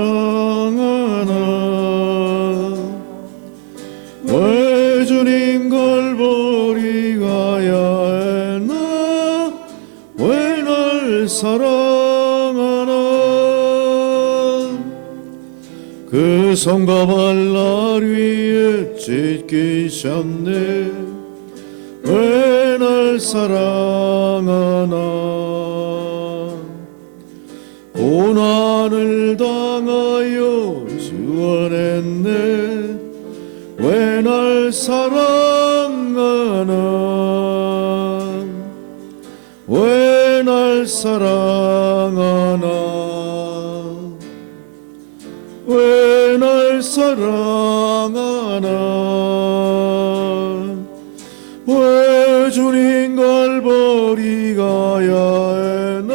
사랑하나 왜 주님 걸 버리 가야 했나 왜 날 사랑하나 그 성과 발날 위에 찢기셨네 왜 날 사랑하나 고난을 당하여 지원했네 왜 날 사랑하나 왜 날 사랑하나 왜 날 사랑하나 왜 주님 걸 버리 가야 했나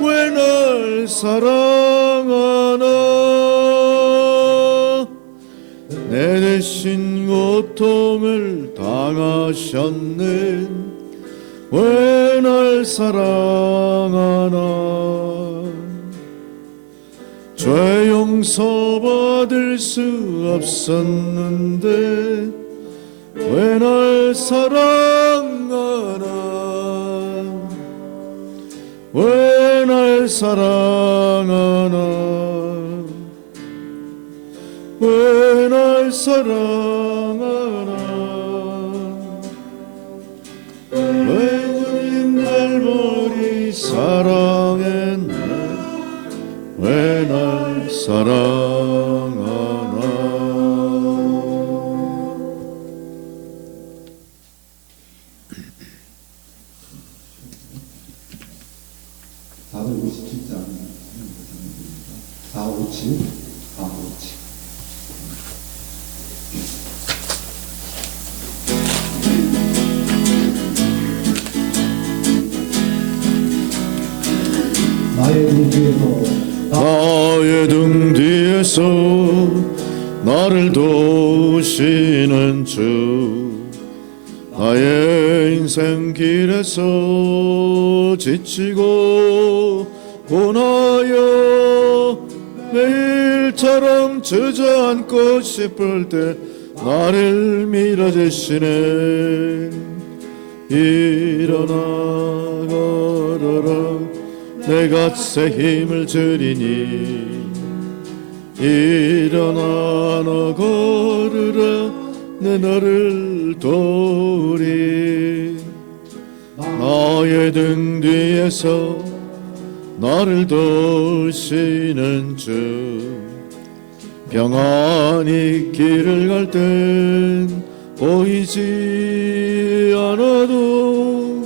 왜 날 사랑하나 내 대신 고통을 당하셨네 왜 날 사랑하나 죄 용서받을 수 없었는데 왜 날 사랑하나 왜 날 사랑하나 왜 날 사랑하나 왜 주님 날 버리 사랑했네 왜 날 사랑하나 나의 등 뒤에서 나를 도우시는 주 나의 인생 길에서 지치고 고나여 매일처럼 주저앉고 싶을 때 나를 밀어주시네 일어나 걸어라 내 갓에 힘을 주리니 일어나 너 걸으라 내 너를 도우리 나의 등 뒤에서 나를 도우시는 주 평안히 길을 갈 땐 보이지 않아도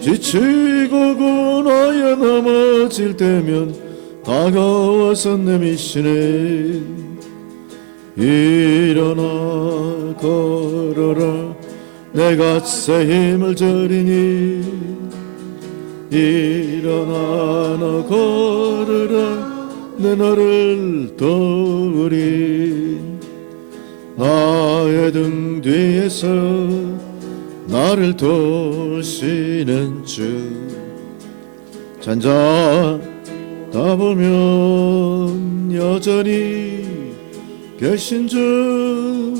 지치고 고나여 넘어질 때면 다가와서 내미시네 일어나 걸어라 내 갓에 힘을 주리니 일어나 너 걸으라 내 너를 도우리 나의 등 뒤에서 나를 도우시는 주 잔잔하다 보면 여전히 계신 주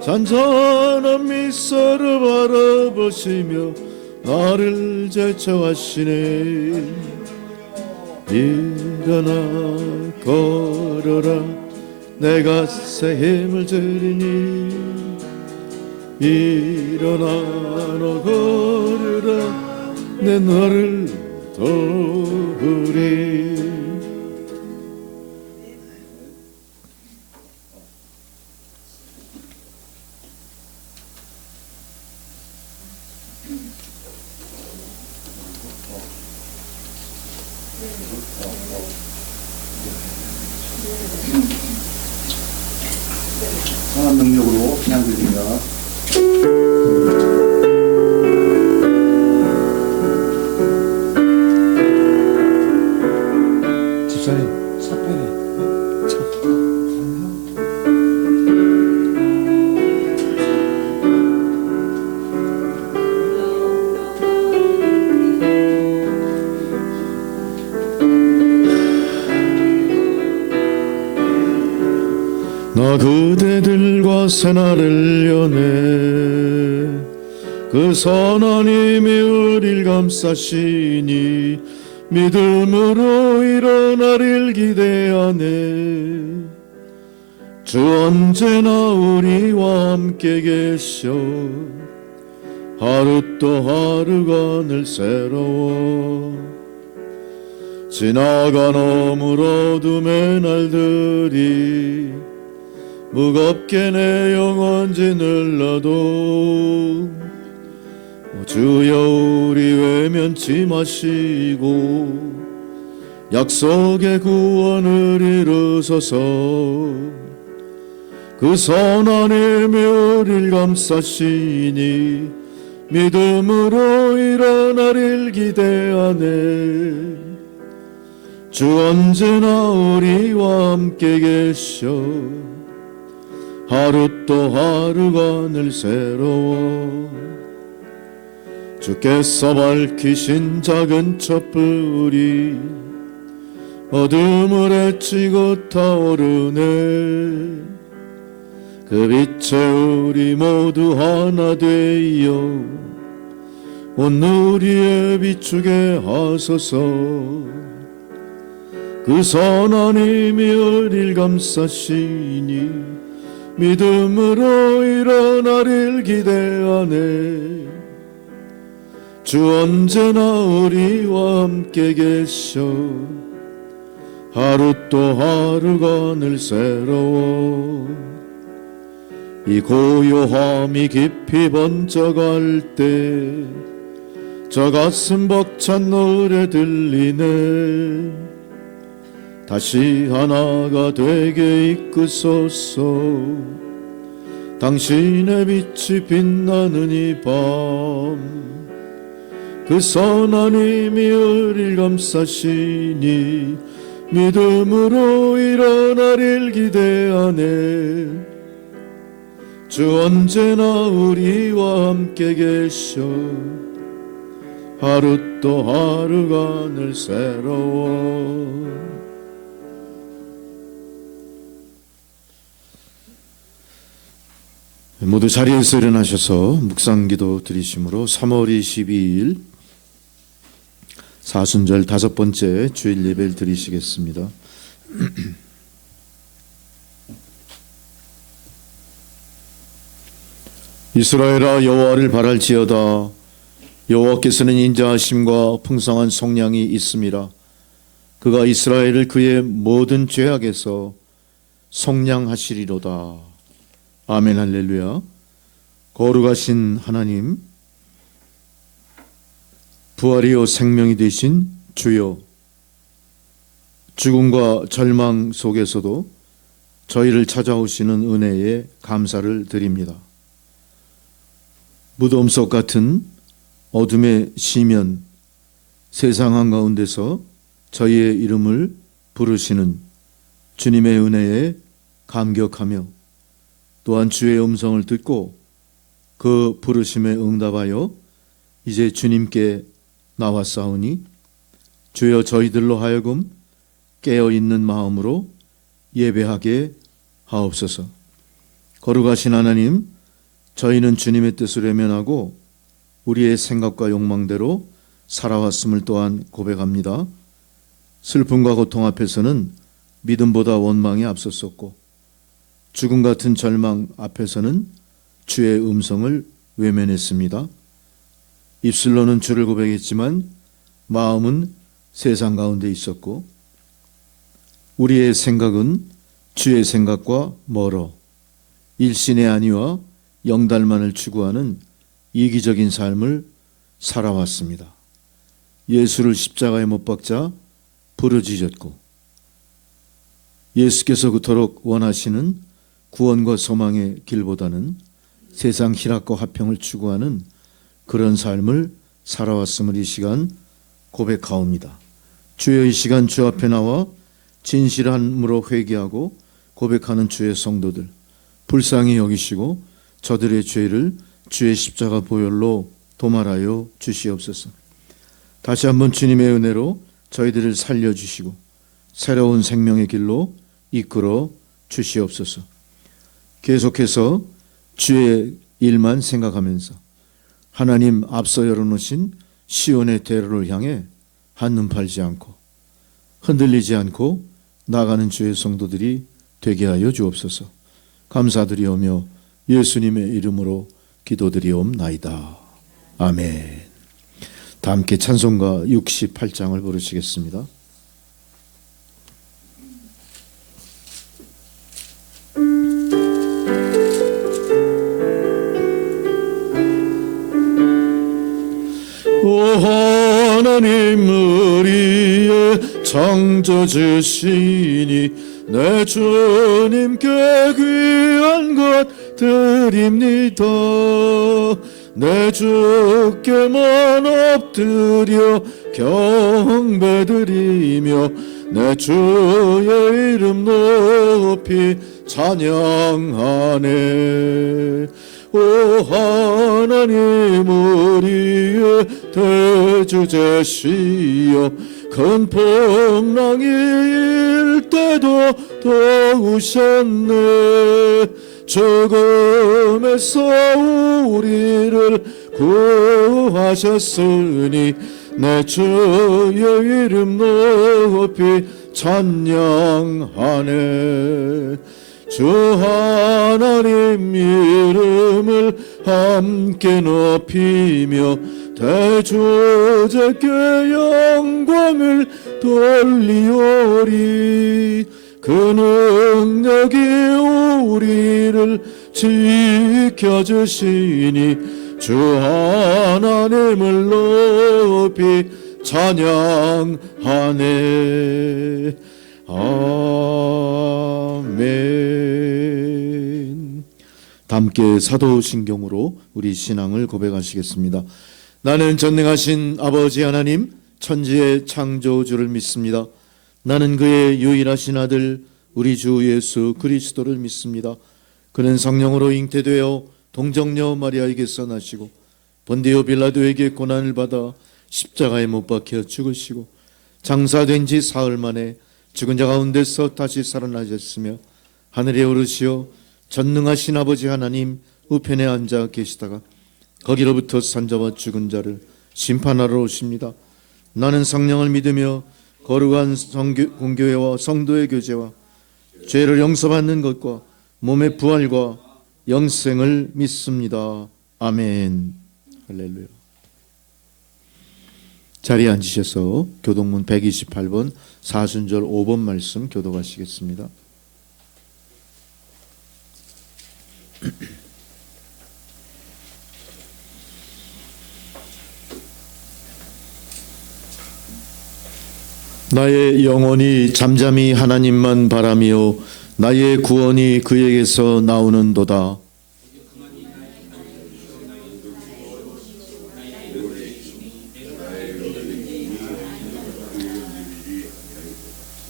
잔잔한 미소를 바라보시며 나를 제쳐하시네 일어나 걸어라 내 갓에 힘을 주리니 일어나 너 걸으라 내 너를 도우리 성한 능력으로 그냥 드립니다. 집사님 사편에 나 그대들과 새날을 여네 그 선하님이 우릴 감싸시니 믿음으로 일어나릴 기대하네 주 언제나 우리와 함께 계셔 하루 또 하루가 늘 새로워 지나간 어물 어둠의 날들이 무겁게 내 영혼 짓눌러도 주여 우리 외면치 마시고 약속의 구원을 이루소서 그 선하님이 우릴 감싸시니 믿음으로 일어나릴 기대하네 주 언제나 우리와 함께 계셔 하루 또 하루가 늘 새로워 주께서 밝히신 작은 촛불이 어둠을 헤치고 타오르네 그 빛에 우리 모두 하나 되어 온 누리에 비추게 하소서 그 선하님이 우릴 감싸시니 믿음으로 일어나릴 기대하네 주 언제나 우리와 함께 계셔 하루 또 하루가 늘 새로워 이 고요함이 깊이 번져갈 때 저 가슴 벅찬 노래 들리네 다시 하나가 되게 이끄소서 당신의 빛이 빛나는 이 밤 그 선하님이 우릴 감싸시니 믿음으로 일어나릴 기대하네 주 언제나 우리와 함께 계셔 하루 또 하루가 늘 새로워 모두 자리에서 일어나셔서 묵상기도 드리심으로 3월 22일 사순절 5번째 주일 예배를 드리시겠습니다. 이스라엘아 여호와를 바랄지어다 여호와께서는 인자하심과 풍성한 속량이 있음이라 그가 이스라엘을 그의 모든 죄악에서 속량하시리로다. 아멘 할렐루야. 거룩하신 하나님 부활이요 생명이 되신 주여 죽음과 절망 속에서도 저희를 찾아오시는 은혜에 감사를 드립니다. 무덤 속 같은 어둠의 시면 세상 한가운데서 저희의 이름을 부르시는 주님의 은혜에 감격하며 또한 주의 음성을 듣고 그 부르심에 응답하여 이제 주님께 나왔사오니 주여 저희들로 하여금 깨어있는 마음으로 예배하게 하옵소서. 거룩하신 하나님 저희는 주님의 뜻을 외면하고 우리의 생각과 욕망대로 살아왔음을 또한 고백합니다. 슬픔과 고통 앞에서는 믿음보다 원망이 앞섰었고 죽음 같은 절망 앞에서는 주의 음성을 외면했습니다. 입술로는 주를 고백했지만 마음은 세상 가운데 있었고 우리의 생각은 주의 생각과 멀어 일신의 안위와 영달만을 추구하는 이기적인 삶을 살아왔습니다. 예수를 십자가에 못 박자 부르짖었고 예수께서 그토록 원하시는 구원과 소망의 길보다는 세상 희락과 화평을 추구하는 그런 삶을 살아왔음을 이 시간 고백하옵니다. 주여 이 시간 주 앞에 나와 진실함으로 회개하고 고백하는 주의 성도들 불쌍히 여기시고 저들의 죄를 주의 십자가 보혈로 도말하여 주시옵소서. 다시 한번 주님의 은혜로 저희들을 살려주시고 새로운 생명의 길로 이끌어 주시옵소서. 계속해서 주의 일만 생각하면서 하나님 앞서 열어놓으신 시온의 대로를 향해 한눈 팔지 않고 흔들리지 않고 나가는 주의 성도들이 되게 하여 주옵소서. 감사드리오며 예수님의 이름으로 기도드리옵나이다. 아멘. 다 함께 찬송가 68장을 부르시겠습니다. 오 하나님 우리의 창조주시니 내 주님께 귀한 것 드립니다. 내 주께만 엎드려 경배드리며 내 주의 이름 높이 찬양하네. 오 하나님 우리의 대주제시여 큰 풍랑이 일 때도 도우셨네. 죽음에서 우리를 구하셨으니 내 주의 이름 높이 찬양하네. 주 하나님 이름을 함께 높이며 대주제께 영광을 돌리오리. 그 능력이 우리를 지켜주시니 주 하나님을 높이 찬양하네. 아멘. 함께 사도신경으로 우리 신앙을 고백하시겠습니다. 나는 전능하신 아버지 하나님 천지의 창조주를 믿습니다. 나는 그의 유일하신 아들 우리 주 예수 그리스도를 믿습니다. 그는 성령으로 잉태되어 동정녀 마리아에게서 나시고 본디오 빌라도에게 고난을 받아 십자가에 못 박혀 죽으시고 장사된 지 사흘 만에 죽은 자 가운데서 다시 살아나셨으며 하늘에 오르시어 전능하신 아버지 하나님 우편에 앉아 계시다가 거기로부터 산자와 죽은 자를 심판하러 오십니다. 나는 성령을 믿으며 거룩한 공교회와 성도의 교제와 죄를 용서받는 것과 몸의 부활과 영생을 믿습니다. 아멘. 할렐루야. 자리에 앉으셔서 교동문 128번 사순절 5번 말씀 교독하시겠습니다. 나의 영혼이 잠잠히 하나님만 바라며 나의 구원이 그에게서 나오는도다.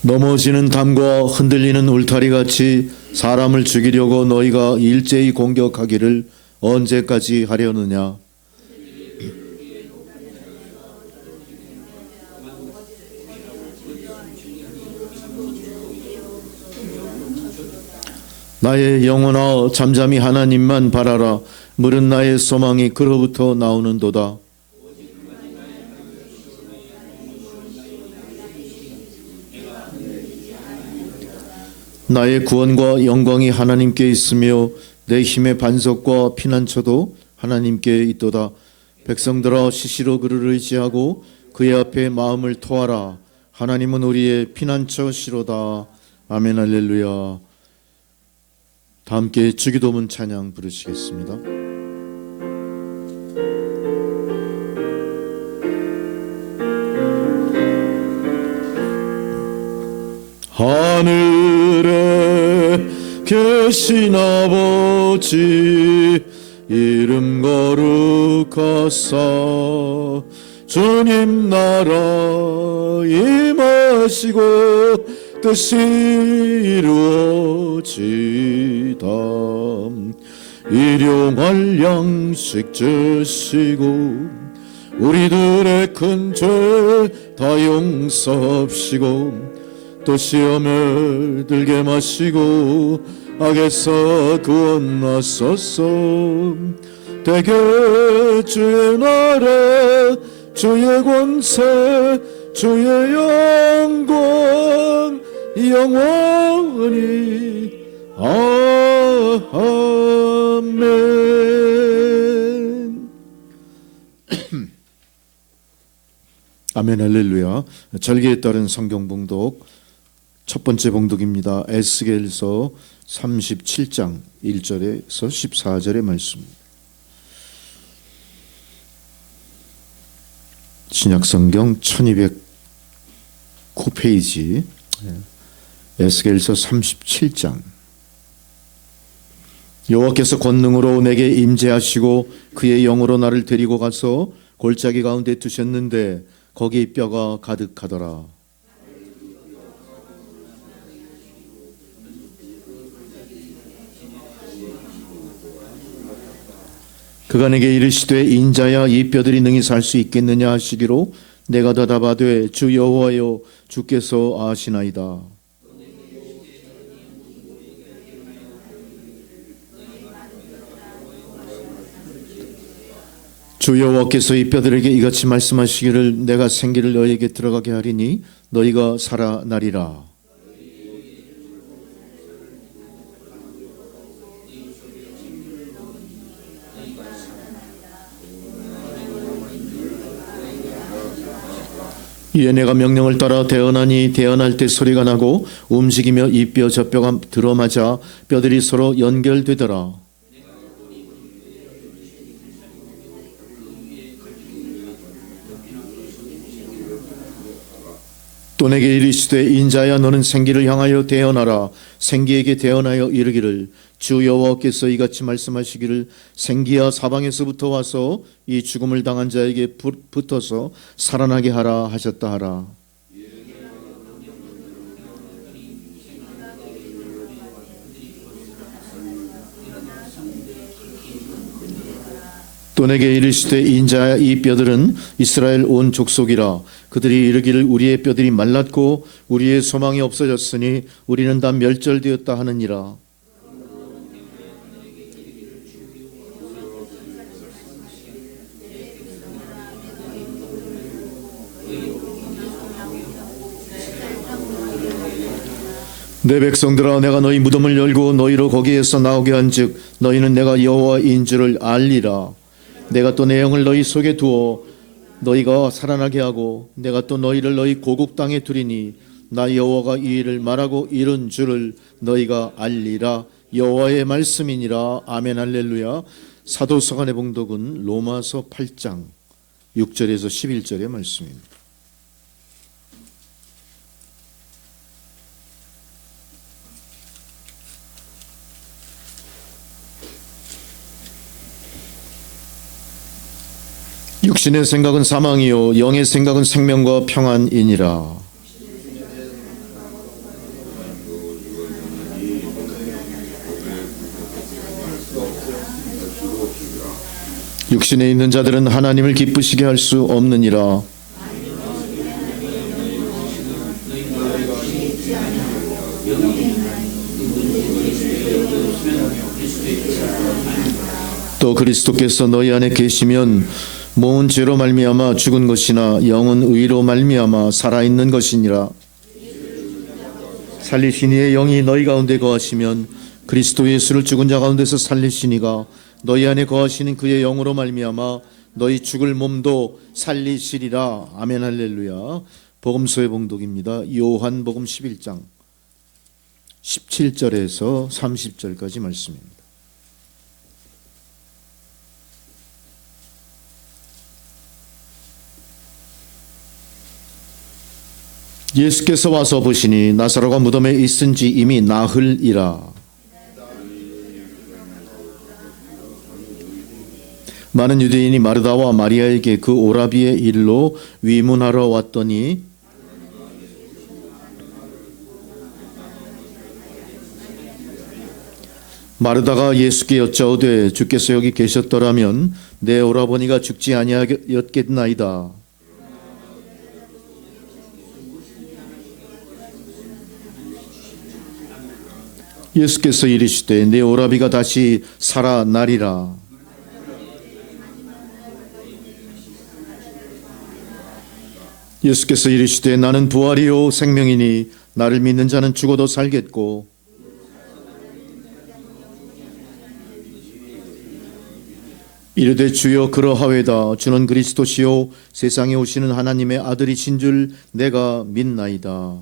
넘어지는 담과 흔들리는 울타리같이 사람을 죽이려고 너희가 일제히 공격하기를 언제까지 하려느냐. 나의 영혼아 잠잠히 하나님만 바라라. 물은 나의 소망이 그로부터 나오는도다. 나의 구원과 영광이 하나님께 있으며 내 힘의 반석과 피난처도 하나님께 있도다. 백성들아 시시로 그를 의지하고 그의 앞에 마음을 토하라. 하나님은 우리의 피난처시로다. 아멘. 할렐루야. 다 함께 주기도문 찬양 부르시겠습니다. 하늘에 계신 아버지 이름 거룩하사 주님 나라 임하시고 뜻이 이루어지다. 일용할 양식 주시고 우리들의 큰 죄 다 용서하시고 또 시험에 들게 마시고 악에서 구원하소서. 대개 주의 나라 주의 권세 주의 영광 영원히 아멘. 아멘 할렐루야. 절기에 따른 성경 봉독 첫 번째 봉독입니다. 에스겔서 37장 1절에서 14절의 말씀. 신약성경 1209페이지 에스겔서 37장. 여호와께서 권능으로 내게 임재하시고 그의 영으로 나를 데리고 가서 골짜기 가운데 두셨는데 거기 뼈가 가득하더라. 그가 내게 이르시되 인자야 이 뼈들이 능히 살 수 있겠느냐 하시기로 내가 대답하되 주 여호와여 주께서 아시나이다. 주 여호와께서 이 뼈들에게 이같이 말씀하시기를 내가 생기를 너희에게 들어가게 하리니 너희가 살아나리라. 이에 내가 명령을 따라 대언하니 대언할 때 소리가 나고 움직이며 이 뼈 저 뼈가 들어맞아 뼈들이 서로 연결되더라. 또 내게 이르시되 인자야 너는 생기를 향하여 대언하라. 생기에게 대언하여 이르기를 주 여호와께서 이같이 말씀하시기를 생기야 사방에서부터 와서 이 죽음을 당한 자에게 붙어서 살아나게 하라 하셨다 하라. 또 내게 이르시되 인자야 이 뼈들은 이스라엘 온 족속이라. 그들이 이르기를 우리의 뼈들이 말랐고 우리의 소망이 없어졌으니 우리는 다 멸절되었다 하느니라. 내 백성들아 내가 너희 무덤을 열고 너희로 거기에서 나오게 한즉 너희는 내가 여호와인 줄을 알리라. 내가 또 내 영을 너희 속에 두어 너희가 살아나게 하고 내가 또 너희를 너희 고국 땅에 두리니 나 여호와가 이 일을 말하고 이룬 줄을 너희가 알리라. 여호와의 말씀이니라. 아멘 할렐루야. 사도 서간의 봉독은 로마서 8장 6절에서 11절의 말씀입니다. 육신의 생각은 사망이요 영의 생각은 생명과 평안이니라. 육신에 있는 자들은 하나님을 기쁘시게 할 수 없느니라. 또 그리스도께서 너희 안에 계시면 몸은 죄로 말미암아 죽은 것이나 영은 의로 말미암아 살아있는 것이니라. 살리신 이의 영이 너희 가운데 거하시면 그리스도 예수를 죽은 자 가운데서 살리시니가 너희 안에 거하시는 그의 영으로 말미암아 너희 죽을 몸도 살리시리라. 아멘 할렐루야. 복음서의 봉독입니다. 요한복음 11장 17절에서 30절까지 말씀입니다. 예수께서 와서 보시니 나사로가 무덤에 있은지 이미 나흘이라. 많은 유대인이 마르다와 마리아에게 그 오라비의 일로 위문하러 왔더니 마르다가 예수께 여짜오되 주께서 여기 계셨더라면 내 오라버니가 죽지 아니하였겠나이다. 예수께서 이르시되 내 오라비가 다시 살아나리라. 예수께서 이르시되 나는 부활이요 생명이니 나를 믿는 자는 죽어도 살겠고 이르되 주여 그러하외다. 주는 그리스도시요 세상에 오시는 하나님의 아들이신 줄 내가 믿나이다.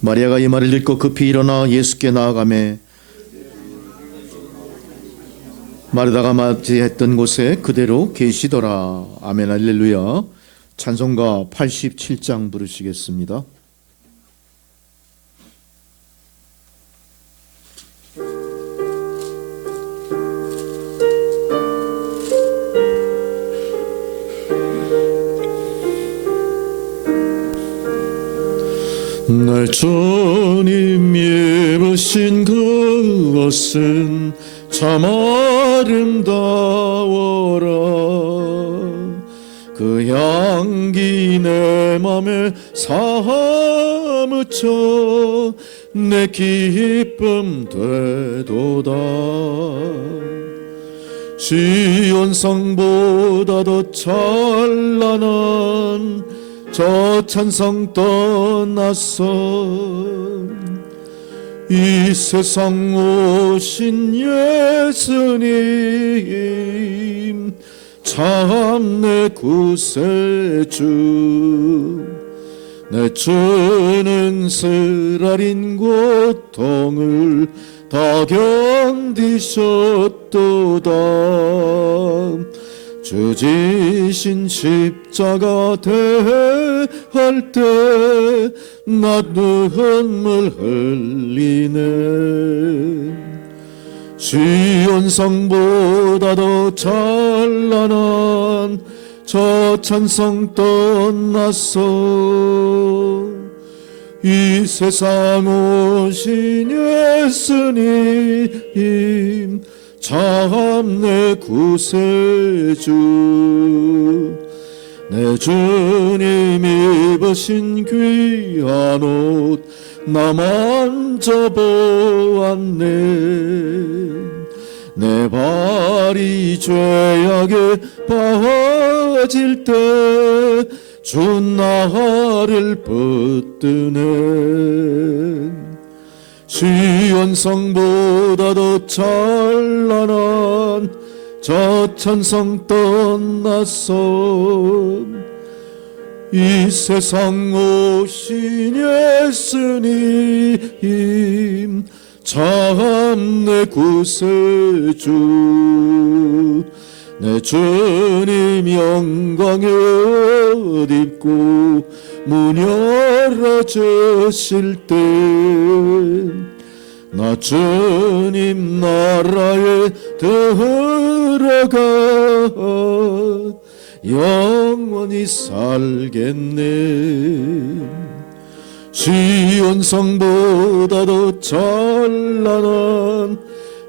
마리아가 이 말을 듣고 급히 일어나 예수께 나아가매 마르다가 맞이했던 곳에 그대로 계시더라. 아멘 할렐루야. 찬송가 87장 부르시겠습니다. 날 주님 입으신 그것은 참 아름다워라. 그 향기 내 맘에 사무쳐 내 기쁨 되도다. 시온성보다 더 찬란한 저 찬성 떠나서 이 세상 오신 예수님 참 내 구세주. 내 주는 쓰라린 고통을 다 견디셨도다. 주 지신 십자가 대할 때 나 눈물 흘리네. 시온성보다 더 찬란한 저 찬성 떠나서 이 세상 오신 예수님 참 내 구세주. 내 주님 입으신 귀한 옷 나 만져보았네. 내 발이 죄악에 빠질 때 주 나를 붙드네. 시온성보다 더 찬란한 저 찬성 떠나서 이 세상 오신 예수님 참 내 구세주. 내 주님 영광에 옷 입고 문 열어주실 때 나 주님 나라에 들어가 영원히 살겠네. 시온성보다 더 찬란한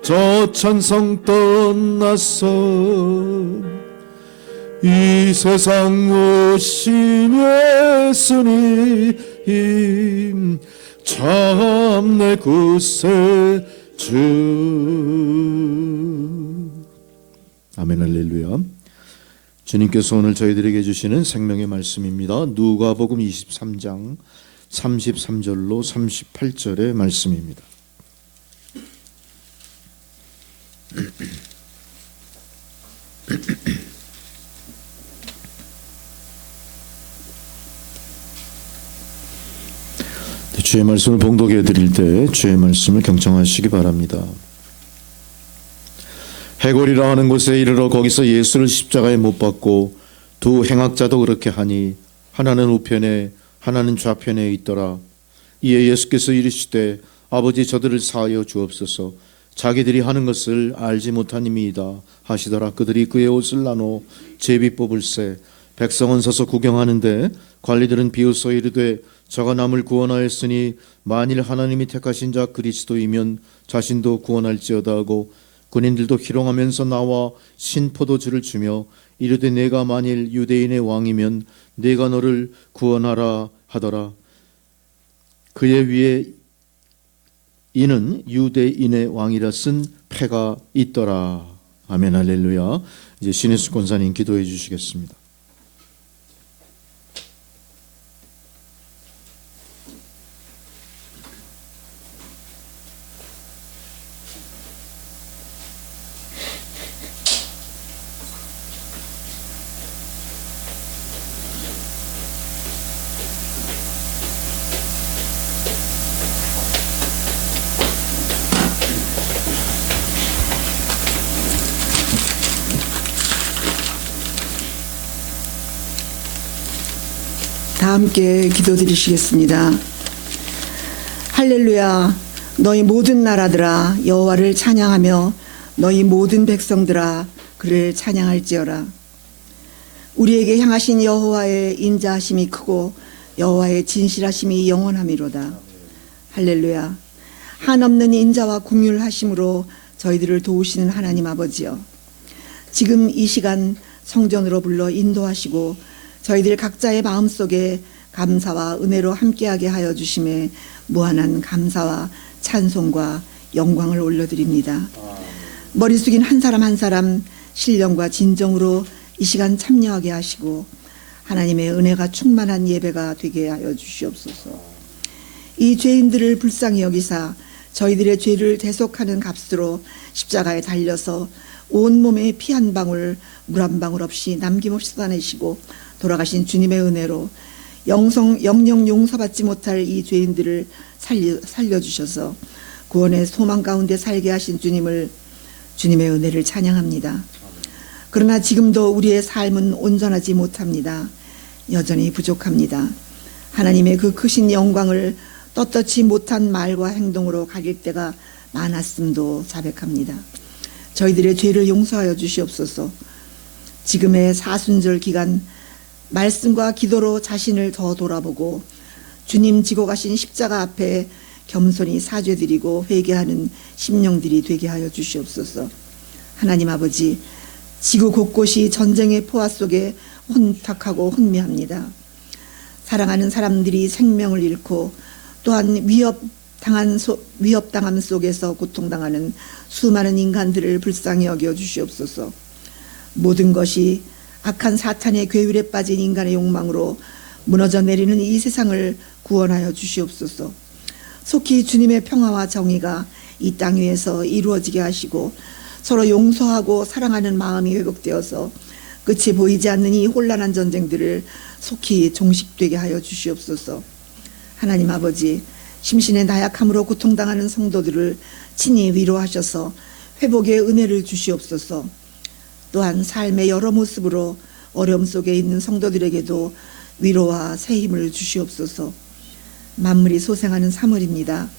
저 찬성 떠나서 이 세상 오신 예수님 참 내 구세주. 아멘 할렐루야. 주님께서 오늘 저희들에게 주시는 생명의 말씀입니다. 누가복음 23장 33절로 38절의 말씀입니다. 주의 말씀을 봉독해 드릴 때 주의 말씀을 경청하시기 바랍니다. 해골이라 하는 곳에 이르러 거기서 예수를 십자가에 못 박고 두 행악자도 그렇게 하니 하나는 우편에 하나는 좌편에 있더라. 이에 예수께서 이르시되 아버지 저들을 사하여 주옵소서. 자기들이 하는 것을 알지 못함이이다 하시더라. 그들이 그의 옷을 나눠 제비 뽑을새 백성은 서서 구경하는데 관리들은 비웃어 이르되 저가 남을 구원하였으니 만일 하나님이 택하신 자 그리스도이면 자신도 구원할지어다 하고 군인들도 희롱하면서 나와 신포도주를 주며 이르되 내가 만일 유대인의 왕이면 네가 너를 구원하라 하더라. 그의 위에 이는 유대인의 왕이라 쓴 패가 있더라. 아멘 할렐루야. 이제 신혜수 권사님 기도해 주시겠습니다. 다 함께 기도드리시겠습니다. 할렐루야. 너희 모든 나라들아 여호와를 찬양하며 너희 모든 백성들아 그를 찬양할지어라. 우리에게 향하신 여호와의 인자하심이 크고 여호와의 진실하심이 영원하미로다. 할렐루야. 한없는 인자와 긍휼하심으로 저희들을 도우시는 하나님 아버지여, 지금 이 시간 성전으로 불러 인도하시고 저희들 각자의 마음속에 감사와 은혜로 함께하게 하여 주심에 무한한 감사와 찬송과 영광을 올려드립니다. 머리 숙인 한 사람 한 사람 신령과 진정으로 이 시간 참여하게 하시고 하나님의 은혜가 충만한 예배가 되게 하여 주시옵소서. 이 죄인들을 불쌍히 여기사 저희들의 죄를 대속하는 값으로 십자가에 달려서 온몸에 피 한 방울 물 한 방울 없이 남김없이 쏟아내시고 돌아가신 주님의 은혜로 영영 용서받지 못할 이 죄인들을 살려주셔서 구원의 소망 가운데 살게 하신 주님의 은혜를 찬양합니다. 그러나 지금도 우리의 삶은 온전하지 못합니다. 여전히 부족합니다. 하나님의 그 크신 영광을 떳떳지 못한 말과 행동으로 가릴 때가 많았음도 자백합니다. 저희들의 죄를 용서하여 주시옵소서. 지금의 사순절 기간 말씀과 기도로 자신을 더 돌아보고 주님 지고 가신 십자가 앞에 겸손히 사죄드리고 회개하는 심령들이 되게 하여 주시옵소서. 하나님 아버지, 지구 곳곳이 전쟁의 포화 속에 혼탁하고 혼미합니다. 사랑하는 사람들이 생명을 잃고 또한 위협당함 속에서 고통당하는 수많은 인간들을 불쌍히 여겨 주시옵소서. 모든 것이 악한 사탄의 괴율에 빠진 인간의 욕망으로 무너져 내리는 이 세상을 구원하여 주시옵소서. 속히 주님의 평화와 정의가 이 땅 위에서 이루어지게 하시고 서로 용서하고 사랑하는 마음이 회복되어서 끝이 보이지 않는 이 혼란한 전쟁들을 속히 종식되게 하여 주시옵소서. 하나님 아버지, 심신의 나약함으로 고통당하는 성도들을 친히 위로하셔서 회복의 은혜를 주시옵소서. 또한 삶의 여러 모습으로 어려움 속에 있는 성도들에게도 위로와 새 힘을 주시옵소서. 만물이 소생하는 3월입니다.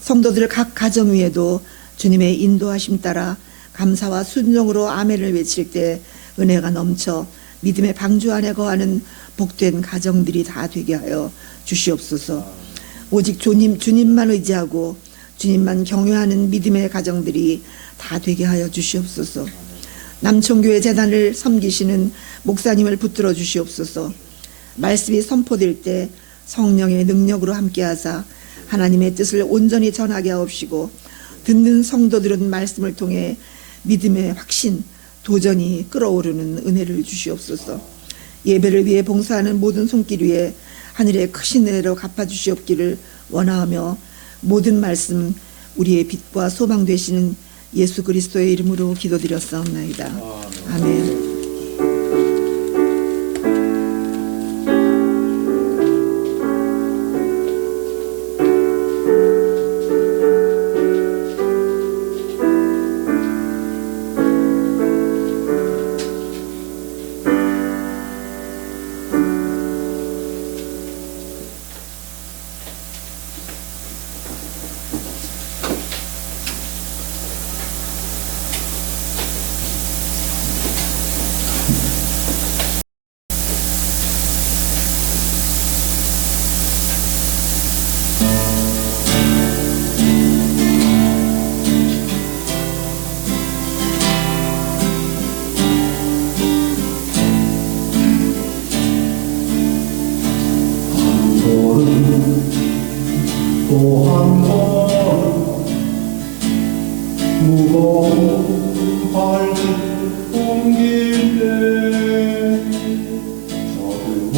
성도들 각 가정 위에도 주님의 인도하심 따라 감사와 순종으로 아멘을 외칠 때 은혜가 넘쳐 믿음의 방주 안에 거하는 복된 가정들이 다 되게 하여 주시옵소서. 오직 주님만 의지하고 주님만 경외하는 믿음의 가정들이 다 되게 하여 주시옵소서. 남천교회 재단을 섬기시는 목사님을 붙들어 주시옵소서. 말씀이 선포될 때 성령의 능력으로 함께하사 하나님의 뜻을 온전히 전하게 하옵시고 듣는 성도들은 말씀을 통해 믿음의 확신, 도전이 끓어오르는 은혜를 주시옵소서. 예배를 위해 봉사하는 모든 손길 위에 하늘의 크신 은혜로 갚아주시옵기를 원하며 모든 말씀 우리의 빛과 소망 되시는 예수 그리스도의 이름으로 기도드렸사옵나이다. 아멘.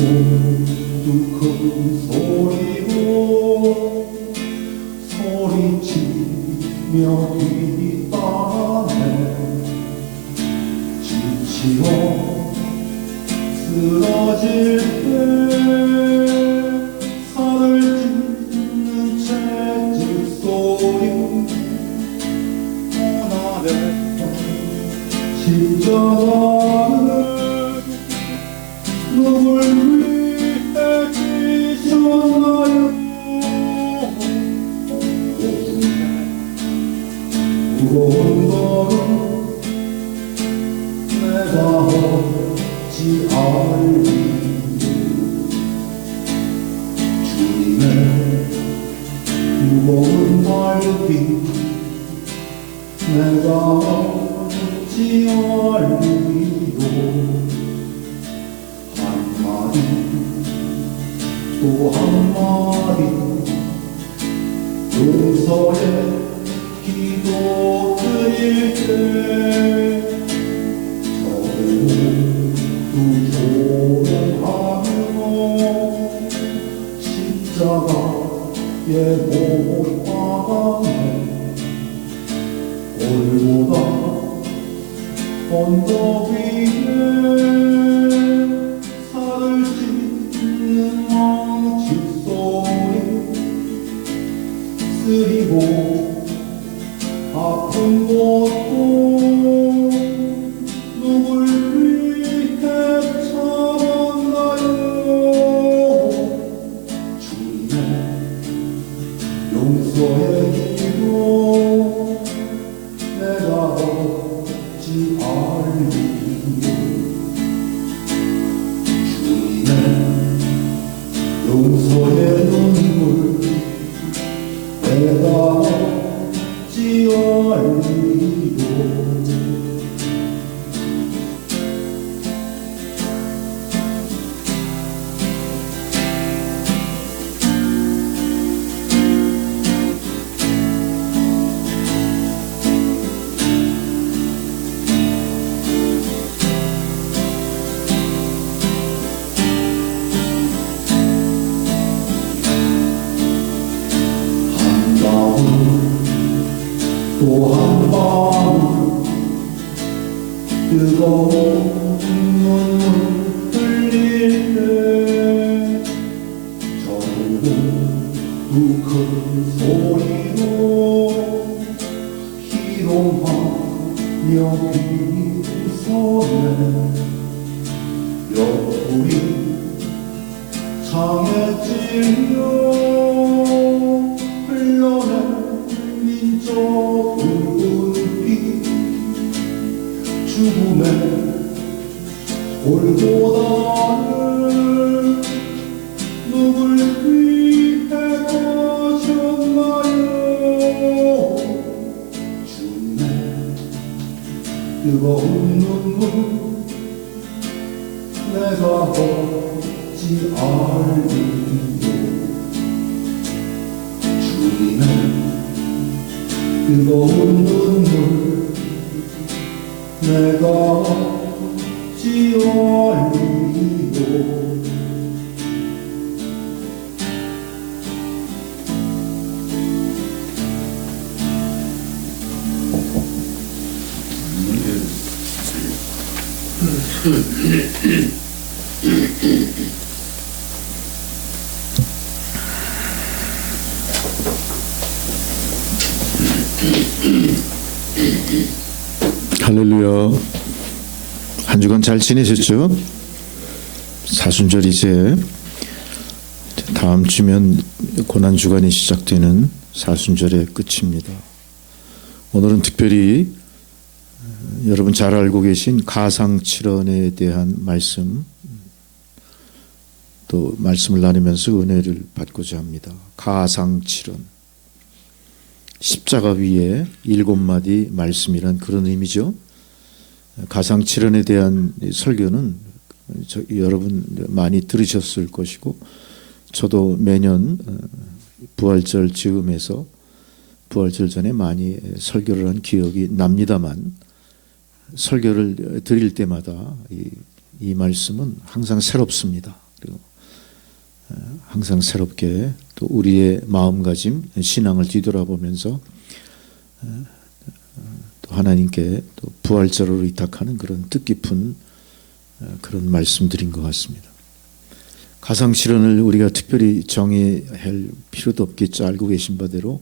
큰 소리로 소리치며 뒤따라네 지치고 쓰러질 때 살을 찢는 채찍 소리 고난했던 십자가를 누굴 위해 지셨나요? 무거운 거는 내가 어찌 알리 주님의 무거운 발길 내가 어찌 알리요 한마디 또 한마디 용서의 기도 드릴 때 저를 모두 조롱하며 십자가에 못 박았네 골고다 언덕 위에 살을 찢는 망치 소리 쓰리고 아픈 곳도 누굴 위해 참았나요? 주님의 용서의 기도 내가 어찌 알리요 주님의 용서의 눈물 내가 어찌 알리요 또 한 방울 뜨거운 눈물 흘릴 때 저를 모두 큰 소리로 희롱하며 비웃어내 옆구리 창에 찔려 흘러낸 민족 붉은 피 죽음의 골고다를 누굴 위해 가셨나요? 주님의 뜨거운 눈물 내가 어찌 알리요 주님의 뜨거운 눈물 내가 어찌 알리요 할렐루야. 한 주간 잘 지내셨죠? 사순절 이제 다음 주면 고난 주간이 시작되는 사순절의 끝입니다. 오늘은 특별히 여러분 잘 알고 계신 가상칠언에 대한 말씀, 또 말씀을 나누면서 은혜를 받고자 합니다. 가상칠언, 십자가 위에 7마디 말씀이란 그런 의미죠. 가상칠언에 대한 설교는 여러분 많이 들으셨을 것이고, 저도 매년 부활절 즈음에서 부활절 전에 많이 설교를 한 기억이 납니다만, 설교를 드릴 때마다 이 말씀은 항상 새롭습니다. 그리고 항상 새롭게 또 우리의 마음가짐, 신앙을 뒤돌아보면서 또 하나님께 또 부활절으로 의탁하는 그런 뜻깊은 그런 말씀들인 것 같습니다. 가상실현을 우리가 특별히 정의할 필요도 없겠죠. 알고 계신 바대로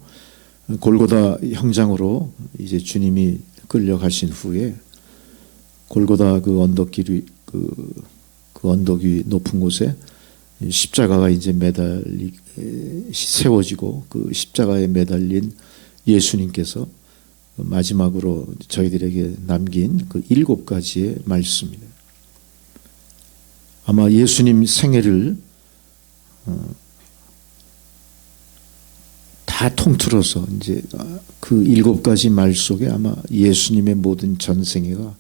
골고다 형장으로 이제 주님이 끌려가신 후에 골고다 그 언덕길이 그 언덕 위 높은 곳에 십자가가 이제 세워지고 그 십자가에 매달린 예수님께서 마지막으로 저희들에게 남긴 그 7가지의 말씀입니다. 아마 예수님 생애를 다 통틀어서 이제 그 7가지 말 속에 아마 예수님의 모든 전생애가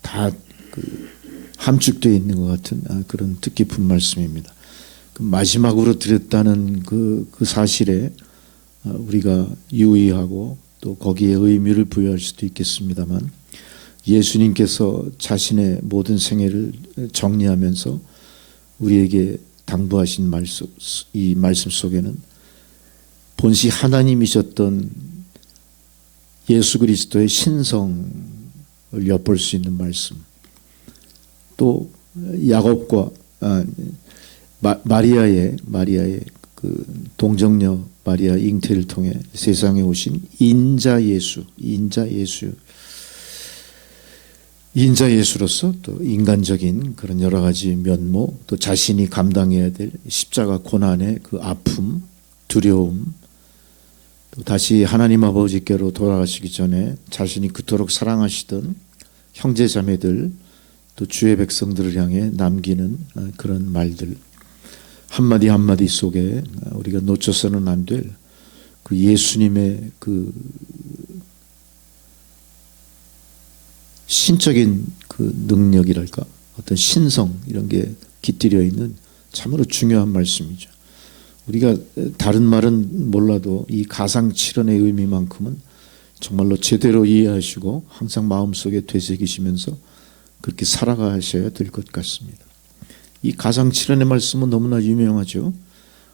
다 함축되어 있는 것 같은 그런 뜻깊은 말씀입니다. 그 마지막으로 드렸다는 그 사실에 우리가 유의하고 또 거기에 의미를 부여할 수도 있겠습니다만, 예수님께서 자신의 모든 생애를 정리하면서 우리에게 당부하신 이 말씀 속에는 본시 하나님이셨던 예수 그리스도의 신성을 엿볼 수 있는 말씀, 또 야곱과 마리아의 그 동정녀 마리아 잉태를 통해 세상에 오신 인자 예수로서 또 인간적인 그런 여러 가지 면모, 또 자신이 감당해야 될 십자가 고난의 그 아픔, 두려움, 또 다시 하나님 아버지께로 돌아가시기 전에 자신이 그토록 사랑하시던 형제 자매들, 또 주의 백성들을 향해 남기는 그런 말들, 한마디 한마디 속에 우리가 놓쳐서는 안 될 그 예수님의 그 신적인 그 능력이랄까, 어떤 신성, 이런 게 깃들여 있는 참으로 중요한 말씀이죠. 우리가 다른 말은 몰라도 이 가상칠언의 의미만큼은 정말로 제대로 이해하시고 항상 마음속에 되새기시면서 그렇게 살아가셔야 될 것 같습니다. 이 가상칠언의 말씀은 너무나 유명하죠.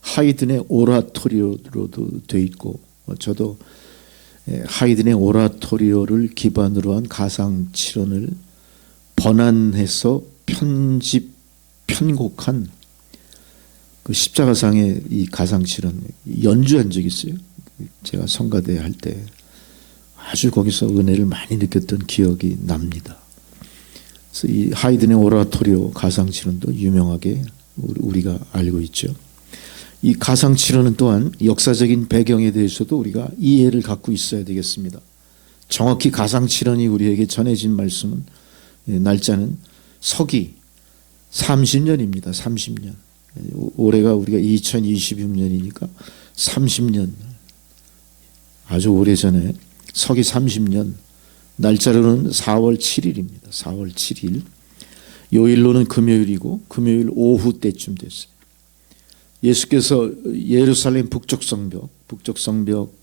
하이든의 오라토리오로도 돼 있고, 저도 하이든의 오라토리오를 기반으로 한 가상칠언을 번안해서 편곡한 그 십자가상의 이 가상칠언 연주한 적이 있어요. 제가 성가대 할 때 아주 거기서 은혜를 많이 느꼈던 기억이 납니다. 그래서 이 하이든의 오라토리오 가상칠언도 유명하게 우리가 알고 있죠. 이 가상칠언은 또한 역사적인 배경에 대해서도 우리가 이해를 갖고 있어야 되겠습니다. 정확히 가상칠언이 우리에게 전해진 말씀은, 날짜는 서기 30년입니다. 30년. 올해가 우리가 2026년이니까 30년, 아주 오래전에 서기 30년, 날짜로는 4월 7일입니다. 4월 7일. 요일로는 금요일이고 금요일 오후 때쯤 됐어요. 예수께서 예루살렘 북쪽 성벽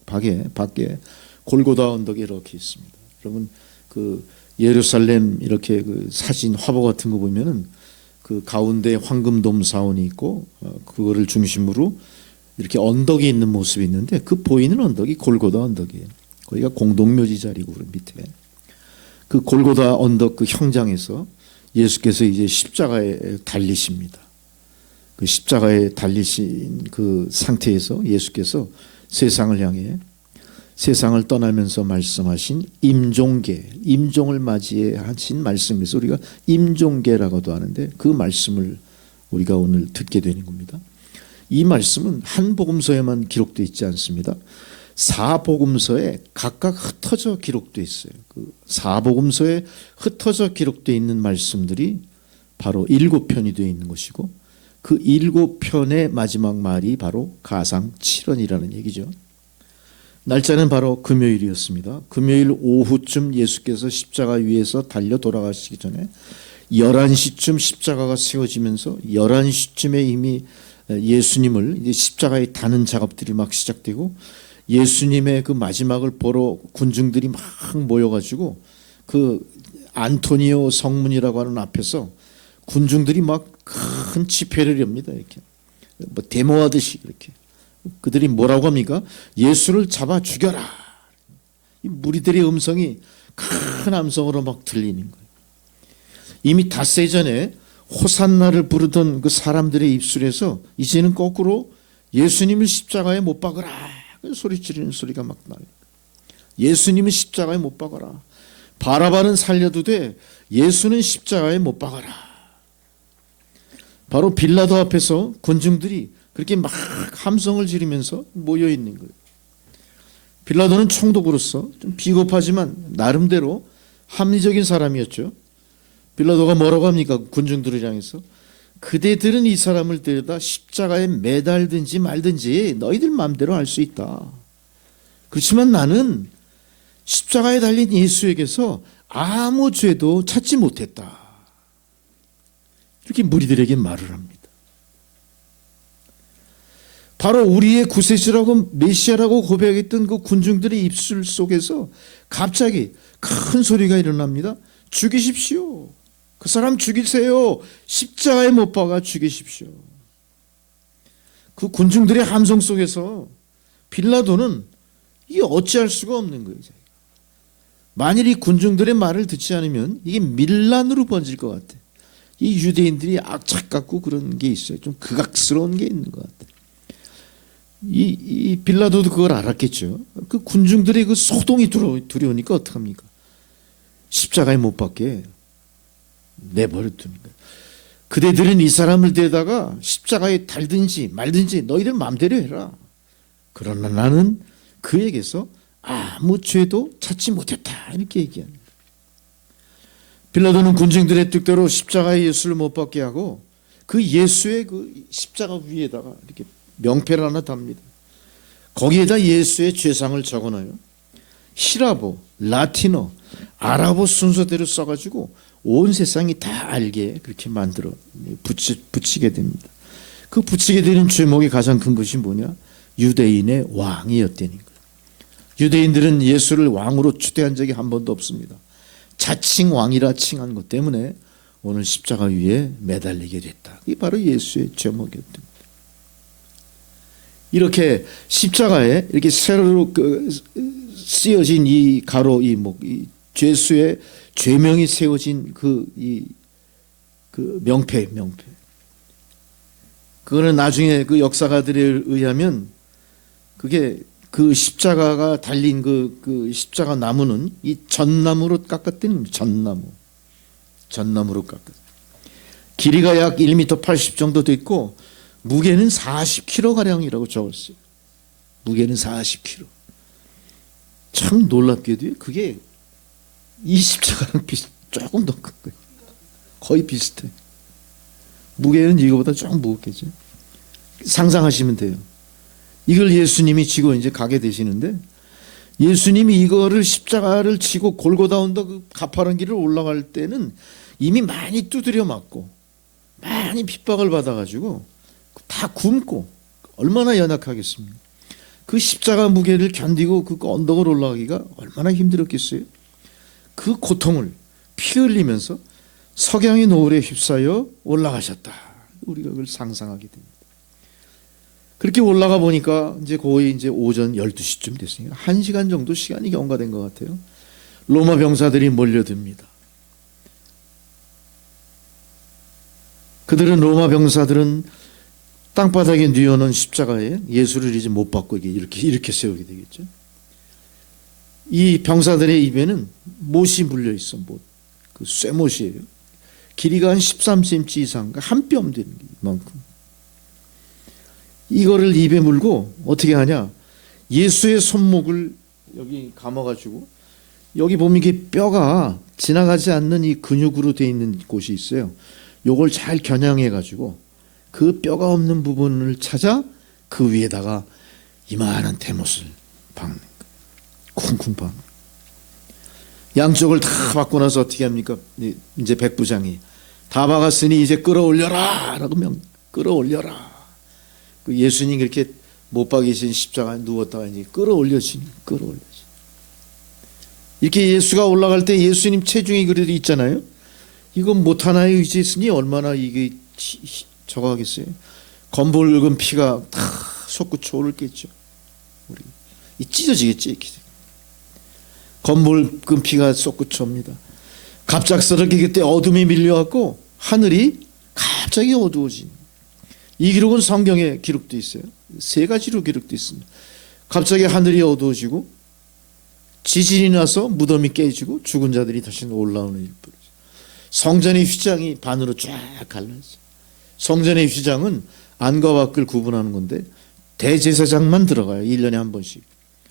밖에 골고다 언덕에 이렇게 있습니다. 여러분 그 예루살렘 이렇게 그 사진 화보 같은 거 보면은 그 가운데 황금돔 사원이 있고 그거를 중심으로 이렇게 언덕이 있는 모습이 있는데, 그 보이는 언덕이 골고다 언덕이에요. 거기가 공동묘지 자리고 밑에 그 골고다 언덕 그 형장에서 예수께서 이제 십자가에 달리십니다. 그 십자가에 달리신 그 상태에서 예수께서 세상을 향해 세상을 떠나면서 말씀하신 임종을 맞이해 하신 말씀에서 우리가 임종계라고도 하는데, 그 말씀을 우리가 오늘 듣게 되는 겁니다. 이 말씀은 한 복음서에만 기록되어 있지 않습니다. 4복음서에 각각 흩어져 기록되어 있어요. 그 4복음서에 흩어져 기록되어 있는 말씀들이 바로 7편이 되어 있는 것이고, 그 7편의 마지막 말이 바로 가상칠언이라는 얘기죠. 날짜는 바로 금요일이었습니다. 금요일 오후쯤 예수께서 십자가 위에서 달려 돌아가시기 전에 11시쯤 십자가가 세워지면서 11시쯤에 이미 예수님을 이제 십자가에 다는 작업들이 막 시작되고, 예수님의 그 마지막을 보러 군중들이 막 모여가지고 그 안토니오 성문이라고 하는 앞에서 군중들이 막 큰 집회를 엽니다. 이렇게 뭐 데모하듯이 이렇게 그들이 뭐라고 합니까? 예수를 잡아 죽여라. 이 무리들의 음성이 큰 함성으로 막 들리는 거예요. 이미 닷새 전에 호산나를 부르던 그 사람들의 입술에서 이제는 거꾸로 예수님을 십자가에 못 박으라 소리 지르는 소리가 막 나요. 예수님은 십자가에 못 박아라. 바라바는 살려도 돼. 예수는 십자가에 못 박아라. 바로 빌라도 앞에서 군중들이 그렇게 막 함성을 지르면서 모여 있는 거예요. 빌라도는 총독으로서 좀 비겁하지만 나름대로 합리적인 사람이었죠. 빌라도가 뭐라고 합니까? 군중들을 향해서 그대들은 이 사람을 데려다 십자가에 매달든지 말든지 너희들 마음대로 할 수 있다. 그렇지만 나는 십자가에 달린 예수에게서 아무 죄도 찾지 못했다. 이렇게 무리들에게 말을 합니다. 바로 우리의 구세주라고 메시아라고 고백했던 그 군중들의 입술 속에서 갑자기 큰 소리가 일어납니다. 죽이십시오. 그 사람 죽이세요. 십자가에 못 박아 죽이십시오. 그 군중들의 함성 속에서 빌라도는 이게 어찌할 수가 없는 거예요. 만일 이 군중들의 말을 듣지 않으면 이게 밀란으로 번질 것 같아. 이 유대인들이 악착 같고 그런 게 있어요. 좀 극악스러운 게 있는 것 같아. 이 빌라도도 그걸 알았겠죠. 그 군중들의 그 소동이 두려우니까 어떡합니까? 십자가에 못 박게 내버려 두는 거예요. 그대들은 이 사람을 데다가 십자가에 달든지 말든지 너희들 마음대로 해라. 그러나 나는 그에게서 아무 죄도 찾지 못했다. 이렇게 얘기합니다. 빌라도는 군중들의 뜻대로 십자가에 예수를 못 박게 하고 그 예수의 그 십자가 위에다가 이렇게 명패를 하나 답니다. 거기에다 예수의 죄상을 적어놔요. 히라보, 라틴어, 아랍어 순서대로 써가지고 온 세상이 다 알게 그렇게 만들어 붙이게 됩니다. 그 붙이게 되는 죄목이 가장 큰 것이 뭐냐? 유대인의 왕이었다는 거예요. 유대인들은 예수를 왕으로 추대한 적이 한 번도 없습니다. 자칭 왕이라 칭한 것 때문에 오늘 십자가 위에 매달리게 됐다. 이게 바로 예수의 죄목이었습니다. 이렇게 십자가에 이렇게 세로로 쓰여진 이 가로 이목, 이 죄수의 죄명이 세워진 그 명패. 그거는 나중에 그 역사가들에 의하면 그게 그 십자가가 달린 그 십자가 나무는 이 전나무로 깎았더니 전나무로 깎았어요. 길이가 약 1m 80 정도 됐고 무게는 40kg 가량이라고 적었어요. 무게는 40kg. 참 놀랍게도 그게 이 십자가랑 조금 더 큰 거예요. 거의 비슷해. 무게는 이거보다 조금 무겁겠죠. 상상하시면 돼요. 이걸 예수님이 지고 이제 가게 되시는데 예수님이 이거를 십자가를 지고 골고다 언덕 그 가파른 길을 올라갈 때는 이미 많이 두드려 맞고 많이 핍박을 받아가지고 다 굶고 얼마나 연약하겠습니까? 그 십자가 무게를 견디고 그 언덕을 올라가기가 얼마나 힘들었겠어요? 그 고통을 피 흘리면서 석양의 노을에 휩싸여 올라가셨다. 우리가 그걸 상상하게 됩니다. 그렇게 올라가 보니까 이제 거의 이제 오전 12시쯤 됐으니까 1시간 정도 시간이 경과된 것 같아요. 로마 병사들이 몰려듭니다. 로마 병사들은 땅바닥에 뉘어놓은 십자가에 예수를 이제 못 박고 이렇게 세우게 되겠죠. 이 병사들의 입에는 못이 물려 있어. 그 쇠못이에요. 길이가 한 13cm 이상, 한 뼘 되는 만큼. 이거를 입에 물고 어떻게 하냐? 예수의 손목을 여기 감아가지고 여기 보면 이게 뼈가 지나가지 않는 이 근육으로 되어 있는 곳이 있어요. 요걸 잘 겨냥해가지고 그 뼈가 없는 부분을 찾아 그 위에다가 이만한 대못을 박는 거예요. 쿵쿵 박는 거예요. 양쪽을 다 박고 나서 어떻게 합니까? 이제 백부장이 다 박았으니 이제 끌어올려라 라고 끌어올려라. 그 예수님 그렇게 못 박이신 십자가에 누웠다가 이제 끌어올려지. 이렇게 예수가 올라갈 때 예수님 체중이 그래도 있잖아요. 이건 못 하나에 의지했으니 얼마나 이게 저거 하겠어요. 검붉은 피가 다 솟구쳐 오르겠죠. 우리 이 찢어지겠지. 이렇게. 검붉은 피가 솟구쳐 옵니다. 갑작스럽게 그때 어둠이 밀려왔고 하늘이 갑자기 어두워진. 이 기록은 성경에 기록되어 있어요. 세 가지로 기록되어 있습니다. 갑자기 하늘이 어두워지고 지진이 나서 무덤이 깨지고 죽은 자들이 다시 올라오는 일. 성전의 휘장이 반으로 쫙 갈라져. 성전의 휘장은 안과 밖을 구분하는 건데 대제사장만 들어가요. 1년에 한 번씩.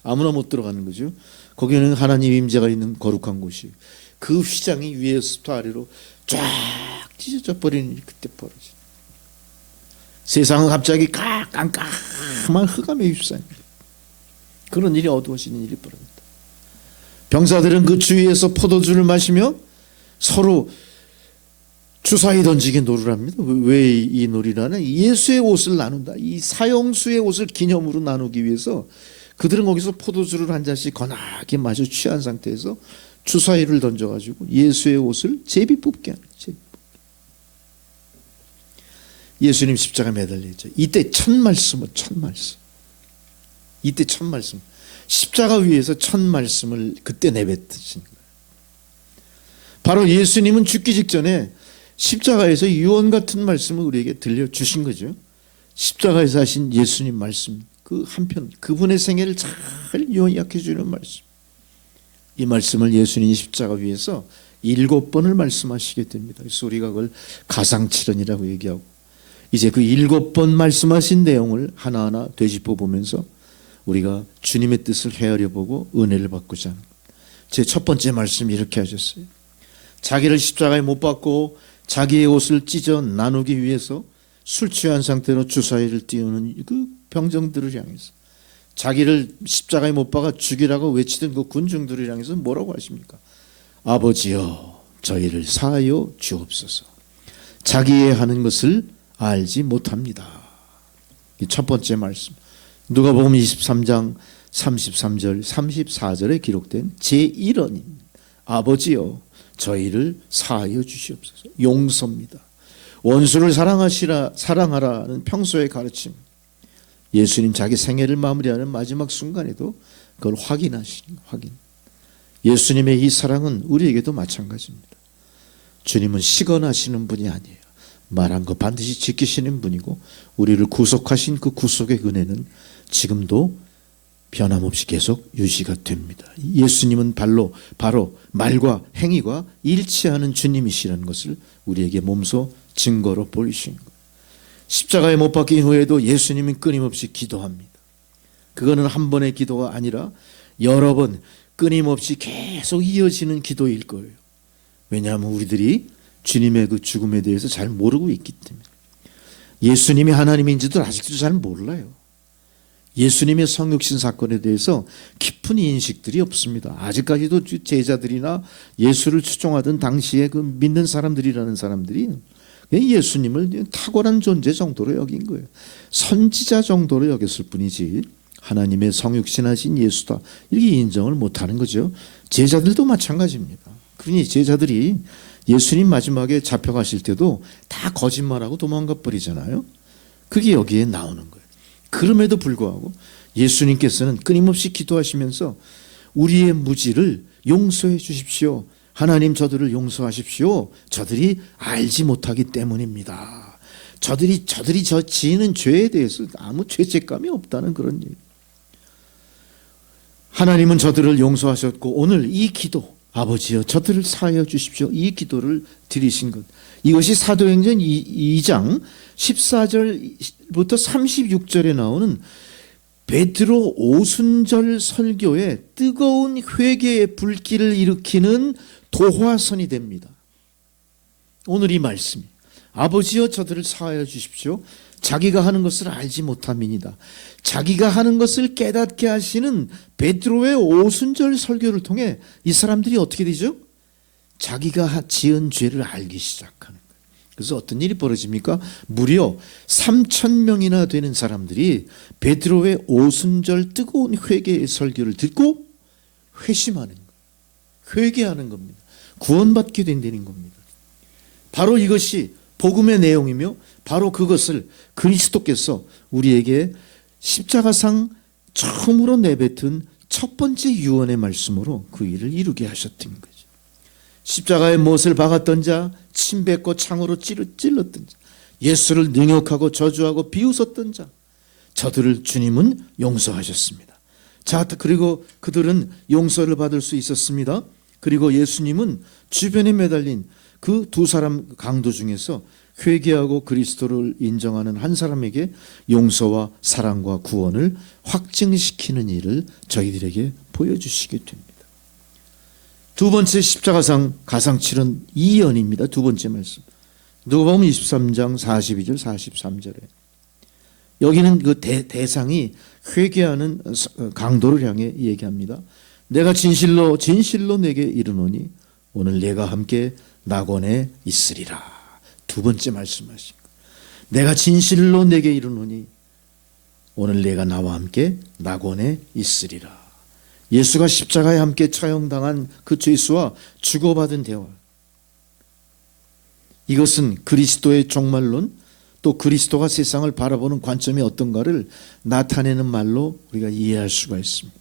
아무나 못 들어가는 거죠. 거기는 하나님 임재가 있는 거룩한 곳이. 그 휘장이 위에서부터 아래로 쫙 찢어져 버리는 일이 그때 벌어져. 세상은 갑자기 깜깜한 흑암에 휩싸입니다. 그런 일이 어두워지는 일이 벌어집니다. 병사들은 그 주위에서 포도주를 마시며 서로 주사위 던지기 놀이를 합니다. 왜 이 놀이라는? 예수의 옷을 나눈다. 이 사형수의 옷을 기념으로 나누기 위해서 그들은 거기서 포도주를 한 잔씩 거나게 마셔 취한 상태에서 주사위를 던져가지고 예수의 옷을 제비 뽑게 하는 거예요. 예수님 십자가 매달렸죠. 이때 첫 말씀은 첫 말씀. 이때 첫 말씀. 십자가 위에서 첫 말씀을 그때 내뱉으신 거예요. 바로 예수님은 죽기 직전에 십자가에서 유언 같은 말씀을 우리에게 들려주신 거죠. 십자가에서 하신 예수님 말씀, 그 한편 그분의 생애를 잘 요약해 주는 말씀. 이 말씀을 예수님이 십자가 위에서 7번을 말씀하시게 됩니다. 그래서 우리가 그걸 가상칠언이라고 얘기하고 이제 그 7번 말씀하신 내용을 하나하나 되짚어 보면서 우리가 주님의 뜻을 헤아려 보고 은혜를 받고자 하는 제 첫 번째 말씀이 이렇게 하셨어요. 자기를 십자가에 못 박고 자기의 옷을 찢어 나누기 위해서 술 취한 상태로 주사위를 띄우는 그 병정들을 향해서 자기를 십자가에 못 박아 죽이라고 외치던 그 군중들을 향해서 뭐라고 하십니까? 아버지여 저희를 사하여 주옵소서. 자기의 하는 것을 알지 못합니다. 이 첫 번째 말씀. 누가복음 23장 33절 34절에 기록된 제1언인 아버지여 저희를 사하여 주시옵소서. 용서입니다. 원수를 사랑하라는 평소의 가르침. 예수님 자기 생애를 마무리하는 마지막 순간에도 그걸 확인하시는 확인. 예수님의 이 사랑은 우리에게도 마찬가지입니다. 주님은 시건하시는 분이 아니에요. 말한 거 반드시 지키시는 분이고 우리를 구속하신 그 구속의 은혜는 지금도 변함없이 계속 유지가 됩니다. 예수님은 바로 말과 행위가 일치하는 주님이시라는 것을 우리에게 몸소 증거로 보이신 거예요. 십자가에 못 박힌 후에도 예수님은 끊임없이 기도합니다. 그거는 한 번의 기도가 아니라 여러 번 끊임없이 계속 이어지는 기도일 거예요. 왜냐하면 우리들이 주님의 그 죽음에 대해서 잘 모르고 있기 때문에. 예수님이 하나님인지도 아직도 잘 몰라요. 예수님의 성육신 사건에 대해서 깊은 인식들이 없습니다. 아직까지도 제자들이나 예수를 추종하던 당시에 그 믿는 사람들이라는 사람들이 예수님을 탁월한 존재 정도로 여긴 거예요. 선지자 정도로 여겼을 뿐이지 하나님의 성육신하신 예수다 이렇게 인정을 못하는 거죠. 제자들도 마찬가지입니다. 그러니 제자들이 예수님 마지막에 잡혀가실 때도 다 거짓말하고 도망가 버리잖아요. 그게 여기에 나오는 거예요. 그럼에도 불구하고 예수님께서는 끊임없이 기도하시면서 우리의 무지를 용서해 주십시오. 하나님 저들을 용서하십시오. 저들이 알지 못하기 때문입니다. 저들이 저 지는 죄에 대해서 아무 죄책감이 없다는 그런 일. 하나님은 저들을 용서하셨고 오늘 이 기도 아버지여 저들을 사하여 주십시오. 이 기도를 드리신 것. 이것이 사도행전 2장 14절부터 36절에 나오는 베드로 오순절 설교에 뜨거운 회개의 불길을 일으키는 도화선이 됩니다. 오늘 이 말씀이 아버지여 저들을 사하여 주십시오. 자기가 하는 것을 알지 못함이니다. 자기가 하는 것을 깨닫게 하시는 베드로의 오순절 설교를 통해 이 사람들이 어떻게 되죠? 자기가 지은 죄를 알기 시작하는 거예요. 그래서 어떤 일이 벌어집니까? 무려 3,000명이나 되는 사람들이 베드로의 오순절 뜨거운 회개의 설교를 듣고 회심하는 거예요. 회개하는 겁니다. 구원받게 된다는 겁니다. 바로 이것이 복음의 내용이며 바로 그것을 그리스도께서 우리에게 십자가상 처음으로 내뱉은 첫 번째 유언의 말씀으로 그 일을 이루게 하셨던 거죠. 십자가에 못을 박았던 자, 침뱉고 창으로 찔렀던 자, 예수를 능욕하고 저주하고 비웃었던 자, 저들을 주님은 용서하셨습니다. 자, 그리고 그들은 용서를 받을 수 있었습니다. 그리고 예수님은 주변에 매달린 그 두 사람 강도 중에서 회개하고 그리스도를 인정하는 한 사람에게 용서와 사랑과 구원을 확증시키는 일을 저희들에게 보여주시게 됩니다. 두 번째 십자가상 가상칠은 이연입니다. 두 번째 말씀. 누가복음 23장 42절 43절에 여기는 그 대상이 회개하는 강도를 향해 얘기합니다. 내가 진실로 진실로 내게 이르노니 오늘 내가 함께 낙원에 있으리라. 두 번째 말씀하신 거. 내가 진실로 내게 이르노니 오늘 내가 나와 함께 낙원에 있으리라. 예수가 십자가에 함께 처형당한 그 죄수와 주고받은 대화. 이것은 그리스도의 종말론, 또 그리스도가 세상을 바라보는 관점이 어떤가를 나타내는 말로 우리가 이해할 수가 있습니다.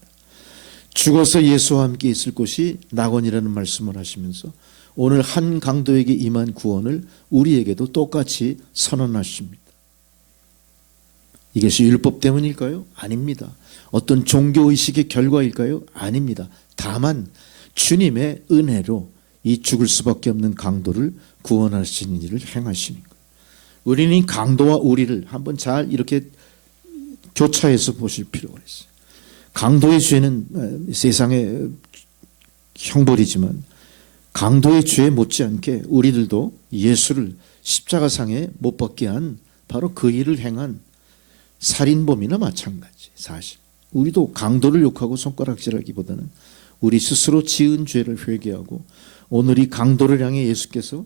죽어서 예수와 함께 있을 곳이 낙원이라는 말씀을 하시면서 오늘 한 강도에게 임한 구원을 우리에게도 똑같이 선언하십니다. 이것이 율법 때문일까요? 아닙니다. 어떤 종교의식의 결과일까요? 아닙니다. 다만 주님의 은혜로 이 죽을 수밖에 없는 강도를 구원하시는 일을 행하시는 거예요. 우리는 강도와 우리를 한번 잘 이렇게 교차해서 보실 필요가 있어요. 강도의 죄는 세상의 형벌이지만 강도의 죄에 못지않게 우리들도 예수를 십자가상에 못 박게 한 바로 그 일을 행한 살인범이나 마찬가지. 사실 우리도 강도를 욕하고 손가락질하기보다는 우리 스스로 지은 죄를 회개하고 오늘 이 강도를 향해 예수께서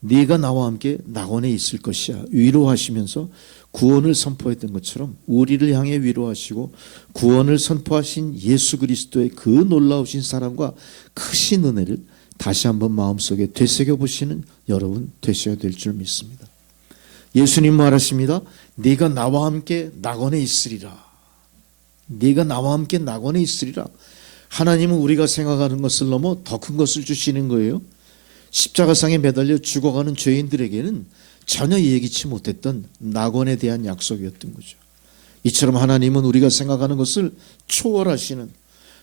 네가 나와 함께 낙원에 있을 것이야 위로하시면서 구원을 선포했던 것처럼 우리를 향해 위로하시고 구원을 선포하신 예수 그리스도의 그 놀라우신 사랑과 크신 은혜를 다시 한번 마음속에 되새겨보시는 여러분 되셔야 될 줄 믿습니다. 예수님 말하십니다. 네가 나와 함께 낙원에 있으리라. 네가 나와 함께 낙원에 있으리라. 하나님은 우리가 생각하는 것을 넘어 더 큰 것을 주시는 거예요. 십자가상에 매달려 죽어가는 죄인들에게는 전혀 예기치 못했던 낙원에 대한 약속이었던 거죠. 이처럼 하나님은 우리가 생각하는 것을 초월하시는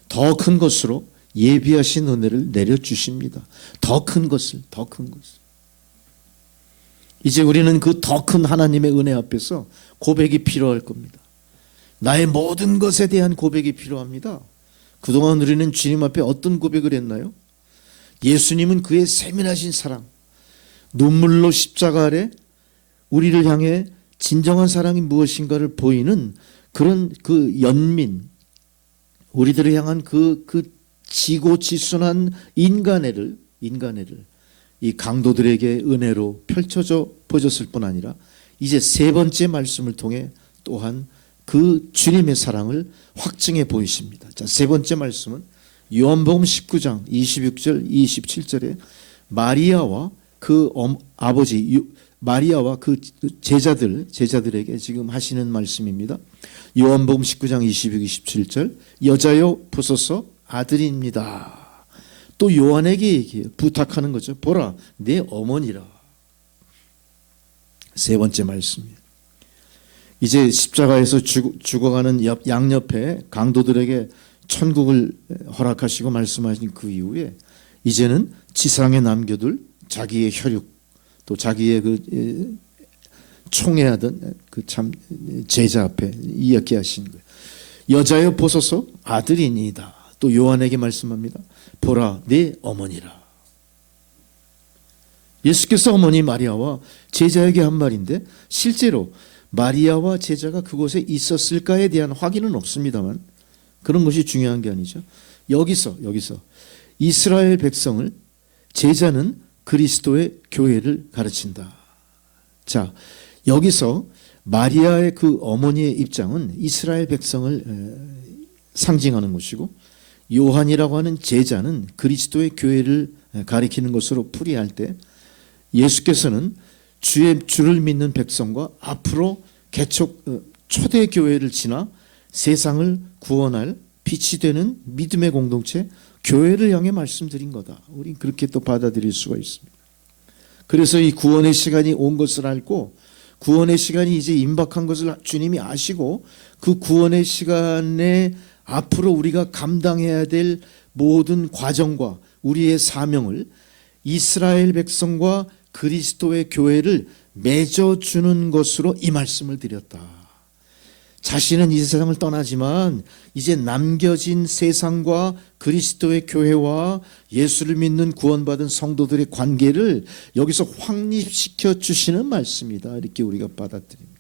더 큰 것으로 예비하신 은혜를 내려주십니다. 더 큰 것을, 더 큰 것을. 이제 우리는 그 더 큰 하나님의 은혜 앞에서 고백이 필요할 겁니다. 나의 모든 것에 대한 고백이 필요합니다. 그동안 우리는 주님 앞에 어떤 고백을 했나요? 예수님은 그의 세밀하신 사랑, 눈물로 십자가 아래 우리를 향해 진정한 사랑이 무엇인가를 보이는 그런 그 연민, 우리들을 향한 그 지고지순한 인간애를 이 강도들에게 은혜로 펼쳐져 보여줬을 뿐 아니라 이제 세 번째 말씀을 통해 또한 그 주님의 사랑을 확증해 보이십니다. 자, 세 번째 말씀은 요한복음 19장 26절 27절에 마리아와 그 아버지 마리아와 그 제자들에게 지금 하시는 말씀입니다. 요한복음 19장 26, 27절 여자여 보소서 아들입니다. 또 요한에게 얘기해요. 부탁하는 거죠. 보라 내 어머니라. 세 번째 말씀이에요. 이제 십자가에서 죽어가는 양옆에 강도들에게 천국을 허락하시고 말씀하신 그 이후에 이제는 지상에 남겨둘 자기의 혈육 또 자기의 그 총애하던 그 참 제자 앞에 이야기하신 거예요. 여자여 보소서 아들이니이다. 또 요한에게 말씀합니다. 보라 내 어머니라. 예수께서 어머니 마리아와 제자에게 한 말인데 실제로 마리아와 제자가 그곳에 있었을까에 대한 확인은 없습니다만 그런 것이 중요한 게 아니죠. 여기서 이스라엘 백성을 제자는 그리스도의 교회를 가르친다. 자, 여기서 마리아의 그 어머니의 입장은 이스라엘 백성을 상징하는 것이고 요한이라고 하는 제자는 그리스도의 교회를 가리키는 것으로 풀이할 때 예수께서는 주를 믿는 백성과 앞으로 초대 교회를 지나 세상을 구원할 빛이 되는 믿음의 공동체 교회를 향해 말씀드린 거다. 우린 그렇게 또 받아들일 수가 있습니다. 그래서 이 구원의 시간이 온 것을 알고 구원의 시간이 이제 임박한 것을 주님이 아시고 그 구원의 시간에 앞으로 우리가 감당해야 될 모든 과정과 우리의 사명을 이스라엘 백성과 그리스도의 교회를 맺어주는 것으로 이 말씀을 드렸다. 자신은 이 세상을 떠나지만 이제 남겨진 세상과 그리스도의 교회와 예수를 믿는 구원받은 성도들의 관계를 여기서 확립시켜 주시는 말씀이다. 이렇게 우리가 받아들입니다.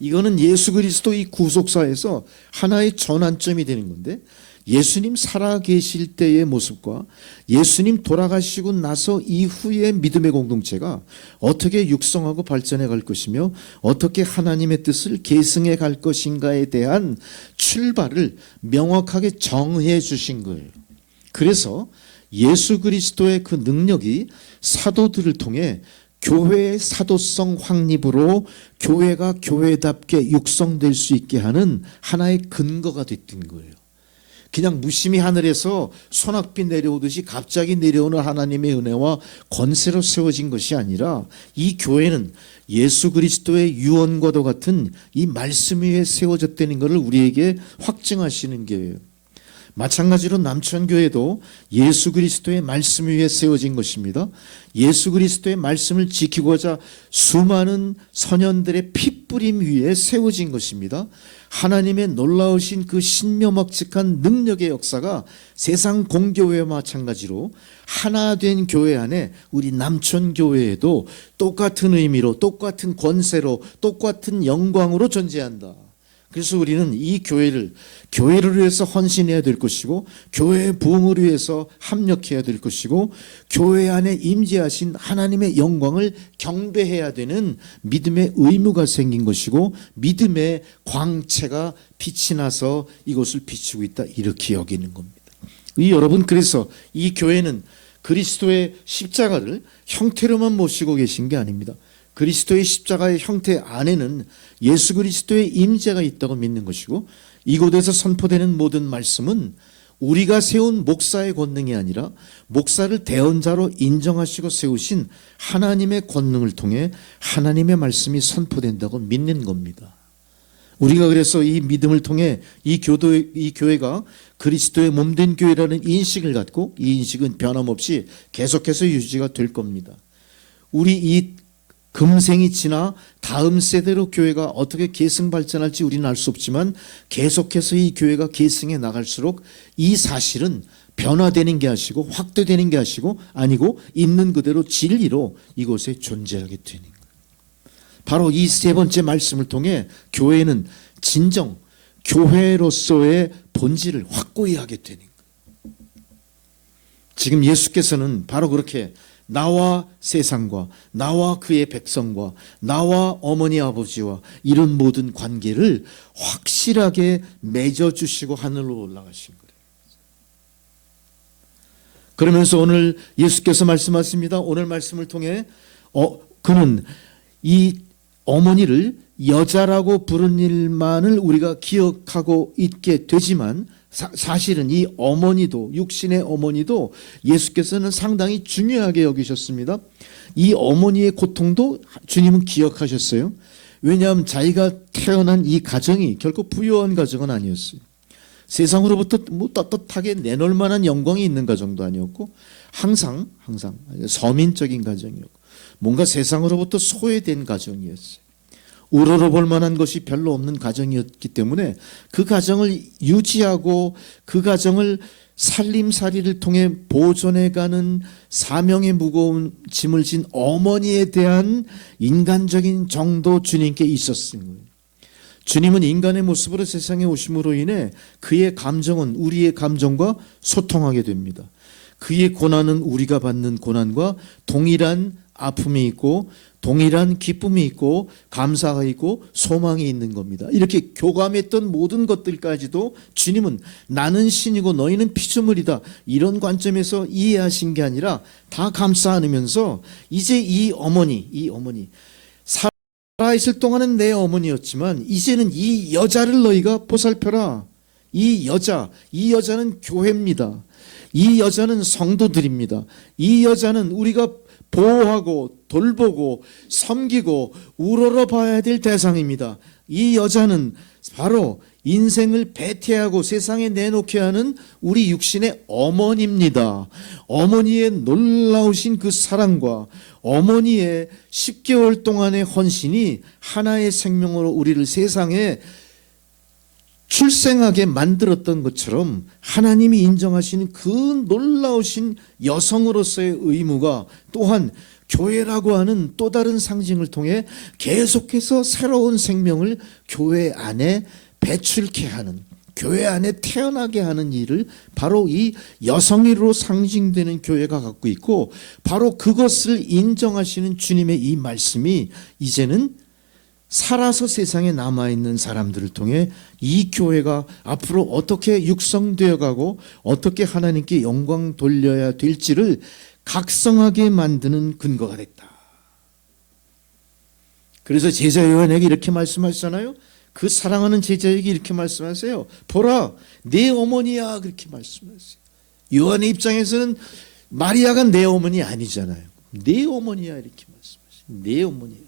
이거는 예수 그리스도 이 구속사에서 하나의 전환점이 되는 건데 예수님 살아계실 때의 모습과 예수님 돌아가시고 나서 이후의 믿음의 공동체가 어떻게 육성하고 발전해 갈 것이며 어떻게 하나님의 뜻을 계승해 갈 것인가에 대한 출발을 명확하게 정해 주신 거예요. 그래서 예수 그리스도의 그 능력이 사도들을 통해 교회의 사도성 확립으로 교회가 교회답게 육성될 수 있게 하는 하나의 근거가 됐던 거예요. 그냥 무심히 하늘에서 소낙비 내려오듯이 갑자기 내려오는 하나님의 은혜와 권세로 세워진 것이 아니라 이 교회는 예수 그리스도의 유언과도 같은 이 말씀 위에 세워졌다는 것을 우리에게 확증하시는 거예요. 마찬가지로 남천교회도 예수 그리스도의 말씀 위에 세워진 것입니다. 예수 그리스도의 말씀을 지키고자 수많은 선현들의 핏뿌림 위에 세워진 것입니다. 하나님의 놀라우신 그 신묘막측한 능력의 역사가 세상 공교회와 마찬가지로 하나 된 교회 안에 우리 남천교회에도 똑같은 의미로 똑같은 권세로 똑같은 영광으로 존재한다. 그래서 우리는 이 교회를 위해서 헌신해야 될 것이고 교회의 부흥을 위해서 합력해야 될 것이고 교회 안에 임재하신 하나님의 영광을 경배해야 되는 믿음의 의무가 생긴 것이고 믿음의 광채가 빛이 나서 이것을 비추고 있다. 이렇게 여기는 겁니다. 여러분, 그래서 이 교회는 그리스도의 십자가를 형태로만 모시고 계신 게 아닙니다. 그리스도의 십자가의 형태 안에는 예수 그리스도의 임재가 있다고 믿는 것이고 이곳에서 선포되는 모든 말씀은 우리가 세운 목사의 권능이 아니라 목사를 대언자로 인정하시고 세우신 하나님의 권능을 통해 하나님의 말씀이 선포된다고 믿는 겁니다. 우리가 그래서 이 믿음을 통해 이 교회가 그리스도의 몸된 교회라는 인식을 갖고 이 인식은 변함없이 계속해서 유지가 될 겁니다. 우리 이 금생이 지나 다음 세대로 교회가 어떻게 계승 발전할지 우리는 알 수 없지만 계속해서 이 교회가 계승해 나갈수록 이 사실은 변화되는 게 아니고 확대되는 게 아니고 있는 그대로 진리로 이곳에 존재하게 되는 거예요. 바로 이 세 번째 말씀을 통해 교회는 진정 교회로서의 본질을 확고히 하게 되는 거예요. 지금 예수께서는 바로 그렇게 나와 세상과 나와 그의 백성과 나와 어머니 아버지와 이런 모든 관계를 확실하게 맺어주시고 하늘로 올라가신 거예요. 그러면서 오늘 예수께서 말씀하십니다. 오늘 말씀을 통해 그는 이 어머니를 여자라고 부른 일만을 우리가 기억하고 있게 되지만 사실은 이 어머니도 육신의 어머니도 예수께서는 상당히 중요하게 여기셨습니다. 이 어머니의 고통도 주님은 기억하셨어요. 왜냐하면 자기가 태어난 이 가정이 결코 부유한 가정은 아니었어요. 세상으로부터 떳떳하게 내놓을 만한 영광이 있는 가정도 아니었고 항상 서민적인 가정이었고 뭔가 세상으로부터 소외된 가정이었어요. 우러러볼 만한 것이 별로 없는 가정이었기 때문에 그 가정을 유지하고 그 가정을 살림살이를 통해 보존해가는 사명의 무거운 짐을 진 어머니에 대한 인간적인 정도 주님께 있었습니다. 주님은 인간의 모습으로 세상에 오심으로 인해 그의 감정은 우리의 감정과 소통하게 됩니다. 그의 고난은 우리가 받는 고난과 동일한 아픔이 있고 동일한 기쁨이 있고 감사가 있고 소망이 있는 겁니다. 이렇게 교감했던 모든 것들까지도 주님은 나는 신이고 너희는 피조물이다, 이런 관점에서 이해하신 게 아니라 다 감싸 안으면서 이제 이 어머니 살아있을 동안은 내 어머니였지만 이제는 이 여자를 너희가 보살펴라. 이 여자는 교회입니다. 이 여자는 성도들입니다. 이 여자는 우리가 보호하고 돌보고 섬기고 우러러봐야 될 대상입니다. 이 여자는 바로 인생을 배태하고 세상에 내놓게 하는 우리 육신의 어머니입니다. 어머니의 놀라우신 그 사랑과 어머니의 10개월 동안의 헌신이 하나의 생명으로 우리를 세상에 출생하게 만들었던 것처럼 하나님이 인정하시는 그 놀라우신 여성으로서의 의무가 또한 교회라고 하는 또 다른 상징을 통해 계속해서 새로운 생명을 교회 안에 배출케 하는, 교회 안에 태어나게 하는 일을 바로 이 여성으로 상징되는 교회가 갖고 있고, 바로 그것을 인정하시는 주님의 이 말씀이 이제는 살아서 세상에 남아있는 사람들을 통해 이 교회가 앞으로 어떻게 육성되어 가고 어떻게 하나님께 영광 돌려야 될지를 각성하게 만드는 근거가 됐다. 그래서 제자 요한에게 이렇게 말씀하시잖아요. 그 사랑하는 제자에게 이렇게 말씀하세요. 보라, 내 어머니야, 그렇게 말씀하세요. 요한의 입장에서는 마리아가 내 어머니 아니잖아요. 내 어머니야, 이렇게 말씀하세요. 내 어머니야.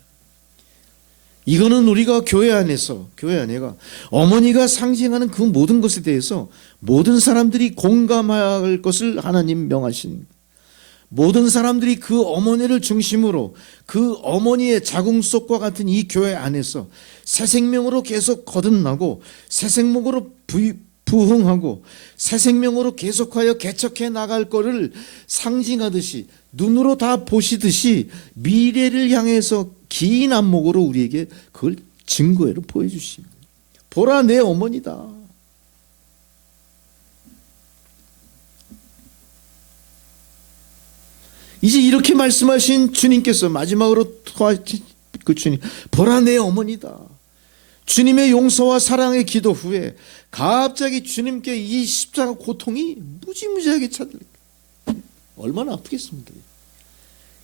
이거는 우리가 교회 안에가 어머니가 상징하는 그 모든 것에 대해서 모든 사람들이 공감할 것을 하나님 명하시는 거예요. 모든 사람들이 그 어머니를 중심으로 그 어머니의 자궁속과 같은 이 교회 안에서 새 생명으로 계속 거듭나고 새 생명으로 부흥하고 새 생명으로 계속하여 개척해 나갈 것을 상징하듯이 눈으로 다 보시듯이 미래를 향해서 긴 안목으로 우리에게 그걸 증거로 보여주십니다. 보라, 내 어머니다. 이제 이렇게 말씀하신 주님께서 마지막으로 그 주님, 보라, 내 어머니다. 주님의 용서와 사랑의 기도 후에 갑자기 주님께 이 십자가 고통이 무지무지하게 찾아요. 얼마나 아프겠습니까?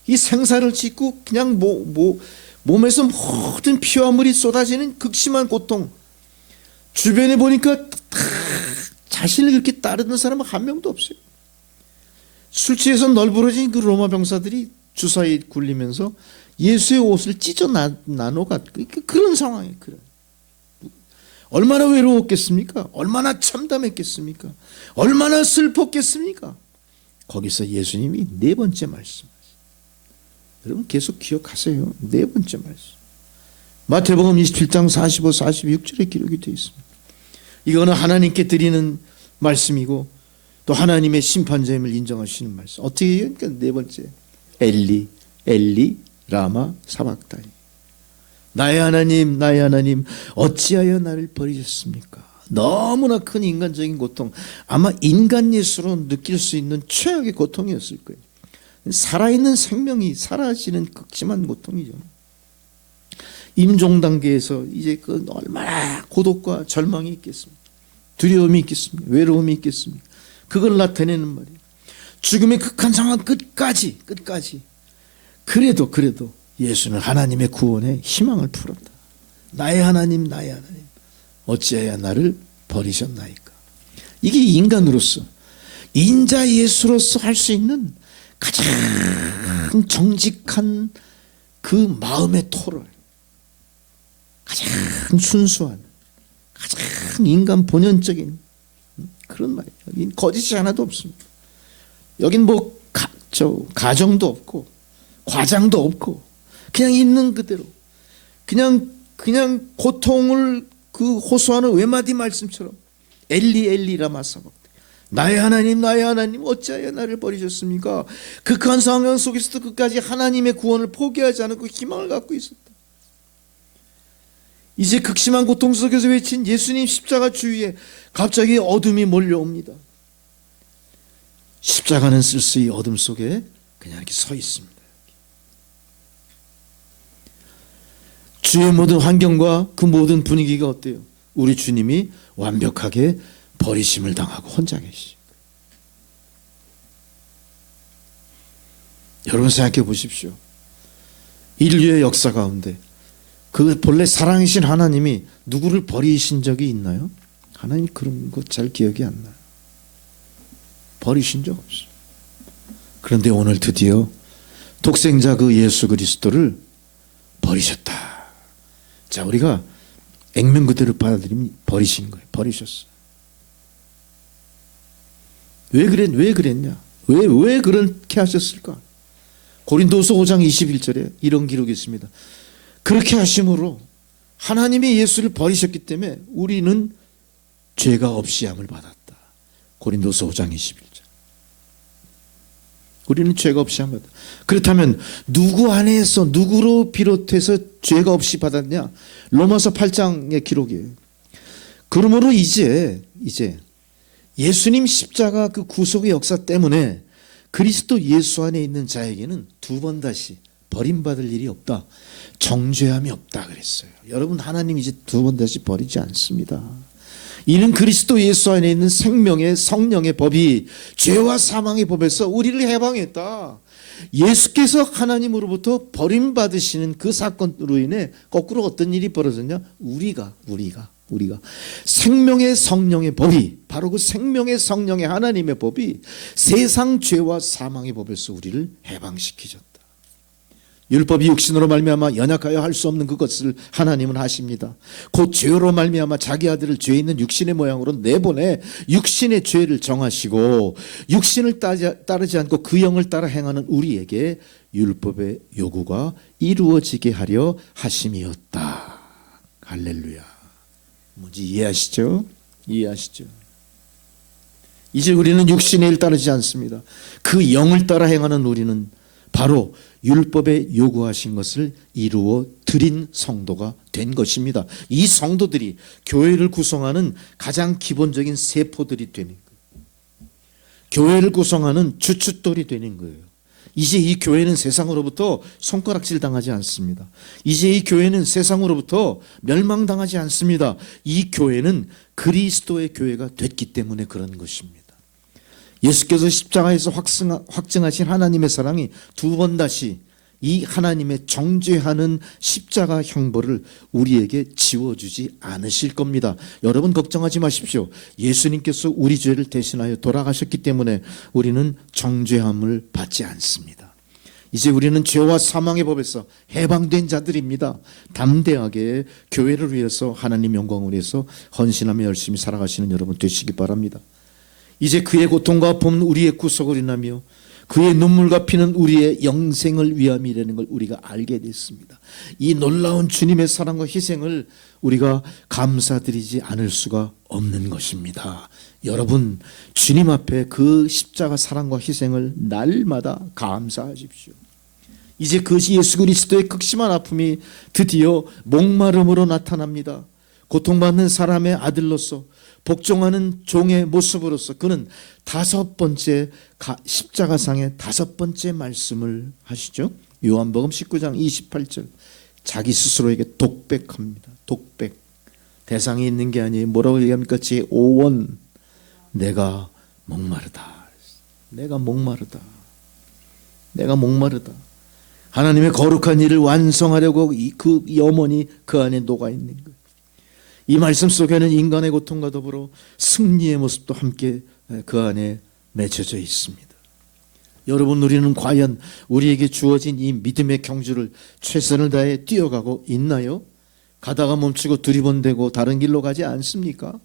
이 생사를 짓고 그냥 몸에서 모든 피와 물이 쏟아지는 극심한 고통. 주변에 보니까 자신을 그렇게 따르는 사람은 한 명도 없어요. 술 취해서 널브러진 그 로마 병사들이 주사에 굴리면서 예수의 옷을 찢어 나눠갔고 그런 상황이에요. 얼마나 외로웠겠습니까? 얼마나 참담했겠습니까? 얼마나 슬펐겠습니까? 거기서 예수님이 네 번째 말씀하세요. 여러분 계속 기억하세요. 네 번째 말씀. 마태복음 27장 45, 46절에 기록이 되어 있습니다. 이거는 하나님께 드리는 말씀이고 또 하나님의 심판자임을 인정하시는 말씀. 어떻게 해요? 그러니까 네 번째, 엘리 엘리 라마 사박다니. 나의 하나님 나의 하나님 어찌하여 나를 버리셨습니까? 너무나 큰 인간적인 고통, 아마 인간 예수로 느낄 수 있는 최악의 고통이었을 거예요. 살아있는 생명이 사라지는 극심한 고통이죠. 임종 단계에서 이제 그 얼마나 고독과 절망이 있겠습니까? 두려움이 있겠습니까? 외로움이 있겠습니까? 그걸 나타내는 말이에요. 죽음의 극한 상황 끝까지 그래도 예수는 하나님의 구원에 희망을 풀었다. 나의 하나님 나의 하나님 어찌하여 나를 버리셨나이까. 이게 인간으로서 인자 예수로서 할 수 있는 가장 정직한 그 마음의 토를, 가장 순수한, 가장 인간 본연적인 그런 말이에요. 여긴 거짓이 하나도 없습니다. 여긴 가정도 없고 과장도 없고 그냥 있는 그대로 그냥 고통을 그 호소하는 외마디 말씀처럼 엘리 엘리 라마 사박다니. 나의 하나님 나의 하나님 어찌하여 나를 버리셨습니까? 극한 상황 속에서도 끝까지 하나님의 구원을 포기하지 않고 희망을 갖고 있었다. 이제 극심한 고통 속에서 외친 예수님 십자가 주위에 갑자기 어둠이 몰려옵니다. 십자가는 쓸쓸히 어둠 속에 그냥 이렇게 서 있습니다. 주의 모든 환경과 그 모든 분위기가 어때요? 우리 주님이 완벽하게 버리심을 당하고 혼자 계시. 여러분 생각해 보십시오. 인류의 역사 가운데 그 본래 사랑이신 하나님이 누구를 버리신 적이 있나요? 하나님 그런 거 잘 기억이 안 나요. 버리신 적 없어요. 그런데 오늘 드디어 독생자 그 예수 그리스도를 버리셨다. 자, 우리가 액면 그대로 받아들이면 버리신 거예요. 버리셨어요. 왜 그랬냐? 왜 그렇게 하셨을까? 고린도서 5장 21절에 이런 기록이 있습니다. 그렇게 하심으로 하나님이 예수를 버리셨기 때문에 우리는 죄가 없이 함을 받았다. 고린도서 5장 21절. 우리는 죄가 없이 함을 받았다. 그렇다면 누구 안에서 누구로 비롯해서 죄가 없이 받았냐? 로마서 8장의 기록이에요. 그러므로 이제 예수님 십자가 그 구속의 역사 때문에 그리스도 예수 안에 있는 자에게는 두 번 다시 버림받을 일이 없다. 정죄함이 없다 그랬어요. 여러분 하나님 이제 두 번 다시 버리지 않습니다. 이는 그리스도 예수 안에 있는 생명의 성령의 법이 죄와 사망의 법에서 우리를 해방했다. 예수께서 하나님으로부터 버림받으시는 그 사건으로 인해 거꾸로 어떤 일이 벌어졌냐? 우리가 생명의 성령의 법이 바로 그 생명의 성령의 하나님의 법이 세상 죄와 사망의 법에서 우리를 해방시키셨다. 율법이 육신으로 말미암아 연약하여 할 수 없는 그것을 하나님은 하십니다. 곧 죄로 말미암아 자기 아들을 죄 있는 육신의 모양으로 내보내 육신의 죄를 정하시고 육신을 따르지 않고 그 영을 따라 행하는 우리에게 율법의 요구가 이루어지게 하려 하심이었다. 할렐루야. 뭔지 이해하시죠? 이제 우리는 육신의 일 따르지 않습니다. 그 영을 따라 행하는 우리는 바로 율법에 요구하신 것을 이루어 드린 성도가 된 것입니다. 이 성도들이 교회를 구성하는 가장 기본적인 세포들이 되는 거예요. 교회를 구성하는 주춧돌이 되는 거예요. 이제 이 교회는 세상으로부터 손가락질 당하지 않습니다. 이제 이 교회는 세상으로부터 멸망당하지 않습니다. 이 교회는 그리스도의 교회가 됐기 때문에 그런 것입니다. 예수께서 십자가에서 확증하신 하나님의 사랑이 두 번 다시 이 하나님의 정죄하는 십자가 형벌을 우리에게 지워주지 않으실 겁니다. 여러분 걱정하지 마십시오. 예수님께서 우리 죄를 대신하여 돌아가셨기 때문에 우리는 정죄함을 받지 않습니다. 이제 우리는 죄와 사망의 법에서 해방된 자들입니다. 담대하게 교회를 위해서 하나님 영광을 위해서 헌신하며 열심히 살아가시는 여러분 되시기 바랍니다. 이제 그의 고통과 아픔은 우리의 구속을 인하며 그의 눈물과 피는 우리의 영생을 위함이라는 걸 우리가 알게 됐습니다. 이 놀라운 주님의 사랑과 희생을 우리가 감사드리지 않을 수가 없는 것입니다. 여러분 주님 앞에 그 십자가 사랑과 희생을 날마다 감사하십시오. 이제 그 예수 그리스도의 극심한 아픔이 드디어 목마름으로 나타납니다. 고통받는 사람의 아들로서 복종하는 종의 모습으로서 그는 다섯 번째 십자가상의 다섯 번째 말씀을 하시죠. 요한복음 19장 28절 자기 스스로에게 독백합니다. 독백. 대상이 있는 게 아니에요. 뭐라고 얘기합니까? 제5원 내가 목마르다. 내가 목마르다. 하나님의 거룩한 일을 완성하려고 그 염원이 그 안에 녹아 있는 거예요. 이 말씀 속에는 인간의 고통과 더불어 승리의 모습도 함께 그 안에 맺혀져 있습니다. 여러분 우리는 과연 우리에게 주어진 이 믿음의 경주를 최선을 다해 뛰어가고 있나요? 가다가 멈추고 두리번대고 다른 길로 가지 않습니까?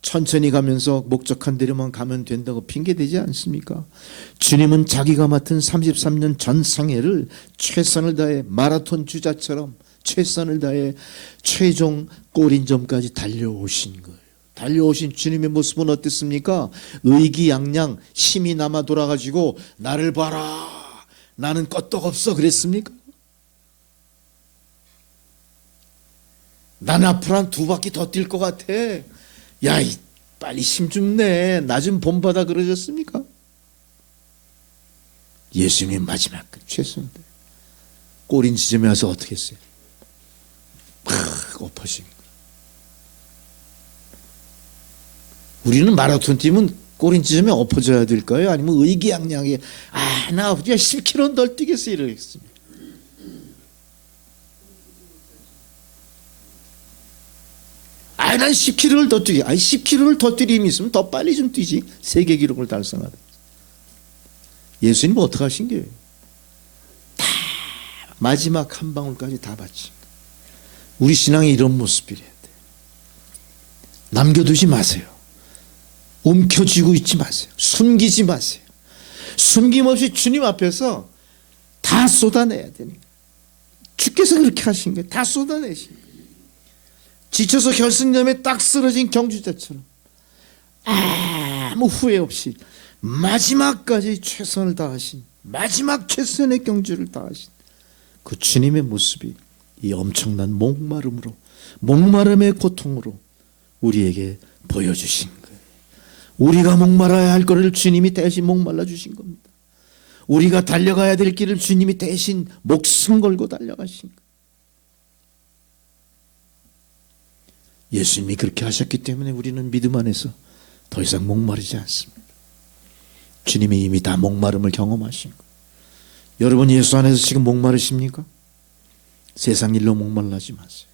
천천히 가면서 목적한 데로만 가면 된다고 핑계대지 않습니까? 주님은 자기가 맡은 33년 전 상해를 최선을 다해 마라톤 주자처럼 최선을 다해 최종 골인점까지 달려오신 거예요. 달려오신 주님의 모습은 어땠습니까? 의기양양 힘이 남아 돌아가지고 나를 봐라 나는 껐떡없어 그랬습니까? 난 앞으로 한 두 바퀴 더 뛸 것 같아. 야, 빨리 힘 좀 내. 나 좀 본받아 그러셨습니까? 예수님의 마지막 최선을 다해 골인 지점에 와서 어떻게 했어요? 딱 엎어진 거예요. 우리는 마라톤 뛰면 꼬린 지점에 엎어져야 될까요? 아니면 의기양양하게 나 10km는 덜 뛰겠어 이러겠습니다. 난 10km를 더 뛰게. 10km를 더 뛰는 힘이 있으면 더 빨리 좀 뛰지. 세계 기록을 달성하다. 예수님 어떻게 하신 게요? 다 마지막 한 방울까지 다 바친. 우리 신앙의 이런 모습이래야 돼. 남겨두지 마세요. 움켜쥐고 있지 마세요. 숨기지 마세요. 숨김없이 주님 앞에서 다 쏟아내야 되는 거예요. 주께서 그렇게 하신 거예요. 다 쏟아내신 거예요. 지쳐서 결승점에 딱 쓰러진 경주자처럼 아무 후회 없이 마지막까지 최선을 다하신, 마지막 최선의 경주를 다하신 그 주님의 모습이 이 엄청난 목마름의 고통으로 우리에게 보여주신 거예요. 우리가 목말라야 할 것을 주님이 대신 목말라 주신 겁니다. 우리가 달려가야 될 길을 주님이 대신 목숨 걸고 달려가신 거예요. 예수님이 그렇게 하셨기 때문에 우리는 믿음 안에서 더 이상 목마르지 않습니다. 주님이 이미 다 목마름을 경험하신 거예요. 여러분 예수 안에서 지금 목마르십니까? 세상 일로 목말라지 마세요.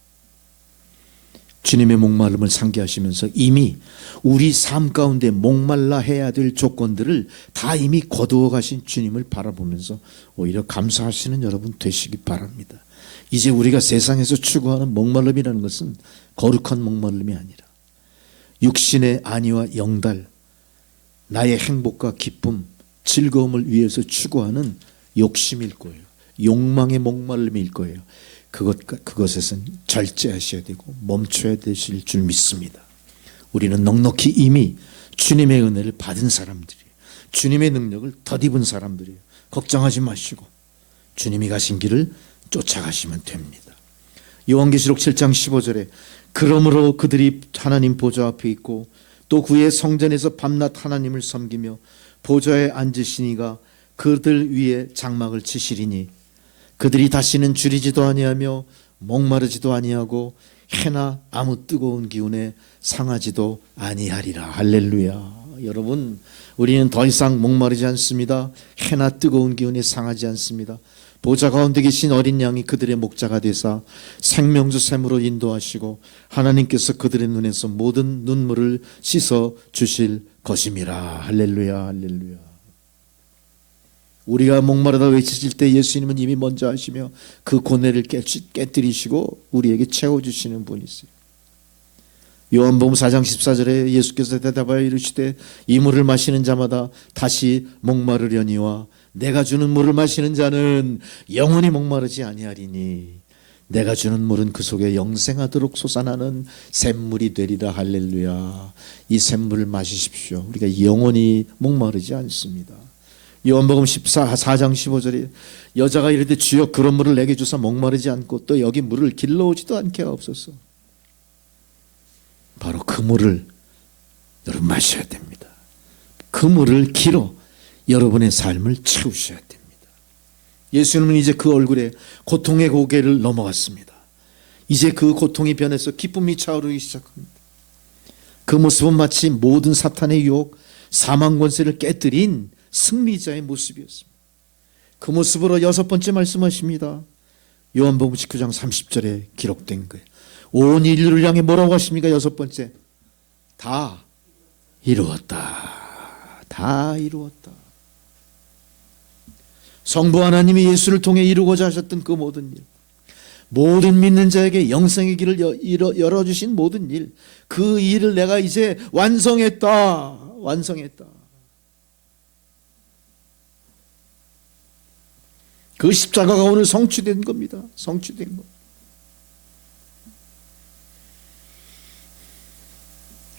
주님의 목마름을 상기하시면서 이미 우리 삶 가운데 목말라 해야 될 조건들을 다 이미 거두어 가신 주님을 바라보면서 오히려 감사하시는 여러분 되시기 바랍니다. 이제 우리가 세상에서 추구하는 목마름이라는 것은 거룩한 목마름이 아니라 육신의 안위와 영달, 나의 행복과 기쁨, 즐거움을 위해서 추구하는 욕심일 거예요. 욕망의 목마름일 거예요. 그것에선 절제하셔야 되고 멈춰야 되실 줄 믿습니다. 우리는 넉넉히 이미 주님의 은혜를 받은 사람들이에요. 주님의 능력을 덧입은 사람들이에요. 걱정하지 마시고 주님이 가신 길을 쫓아가시면 됩니다. 요한계시록 7장 15절에 그러므로 그들이 하나님 보좌 앞에 있고 또 그의 성전에서 밤낮 하나님을 섬기며 보좌에 앉으시니가 그들 위에 장막을 치시리니 그들이 다시는 줄이지도 아니하며 목마르지도 아니하고 해나 아무 뜨거운 기운에 상하지도 아니하리라. 할렐루야. 여러분 우리는 더 이상 목마르지 않습니다. 해나 뜨거운 기운에 상하지 않습니다. 보좌 가운데 계신 어린 양이 그들의 목자가 되사 생명수 샘으로 인도하시고 하나님께서 그들의 눈에서 모든 눈물을 씻어 주실 것임이라. 할렐루야. 할렐루야. 우리가 목마르다 외치실 때 예수님은 이미 먼저 하시며 그 고뇌를 깨뜨리시고 우리에게 채워주시는 분이세요. 요한복음 4장 14절에 예수께서 대답하여 이르시되 이 물을 마시는 자마다 다시 목마르려니와 내가 주는 물을 마시는 자는 영원히 목마르지 아니하리니 내가 주는 물은 그 속에 영생하도록 솟아나는 샘물이 되리라. 할렐루야. 이 샘물을 마시십시오. 우리가 영원히 목마르지 않습니다. 요한복음 4장 15절에 여자가 이르되 주여 그런 물을 내게 주사 목마르지 않고 또 여기 물을 길러오지도 않게 하옵소서. 바로 그 물을 여러분 마셔야 됩니다. 그 물을 길어 여러분의 삶을 채우셔야 됩니다. 예수님은 이제 그 얼굴에 고통의 고개를 넘어갔습니다. 이제 그 고통이 변해서 기쁨이 차오르기 시작합니다. 그 모습은 마치 모든 사탄의 유혹, 사망 권세를 깨뜨린 승리자의 모습이었습니다. 그 모습으로 여섯 번째 말씀하십니다. 요한복음 19장 30절에 기록된 거예요. 온 인류를 향해 뭐라고 하십니까? 여섯 번째, 다 이루었다. 다 이루었다. 성부 하나님이 예수를 통해 이루고자 하셨던 그 모든 일, 모든 믿는 자에게 영생의 길을 열어주신 모든 일, 그 일을 내가 이제 완성했다. 완성했다. 그 십자가가 오늘 성취된 겁니다. 성취된 것.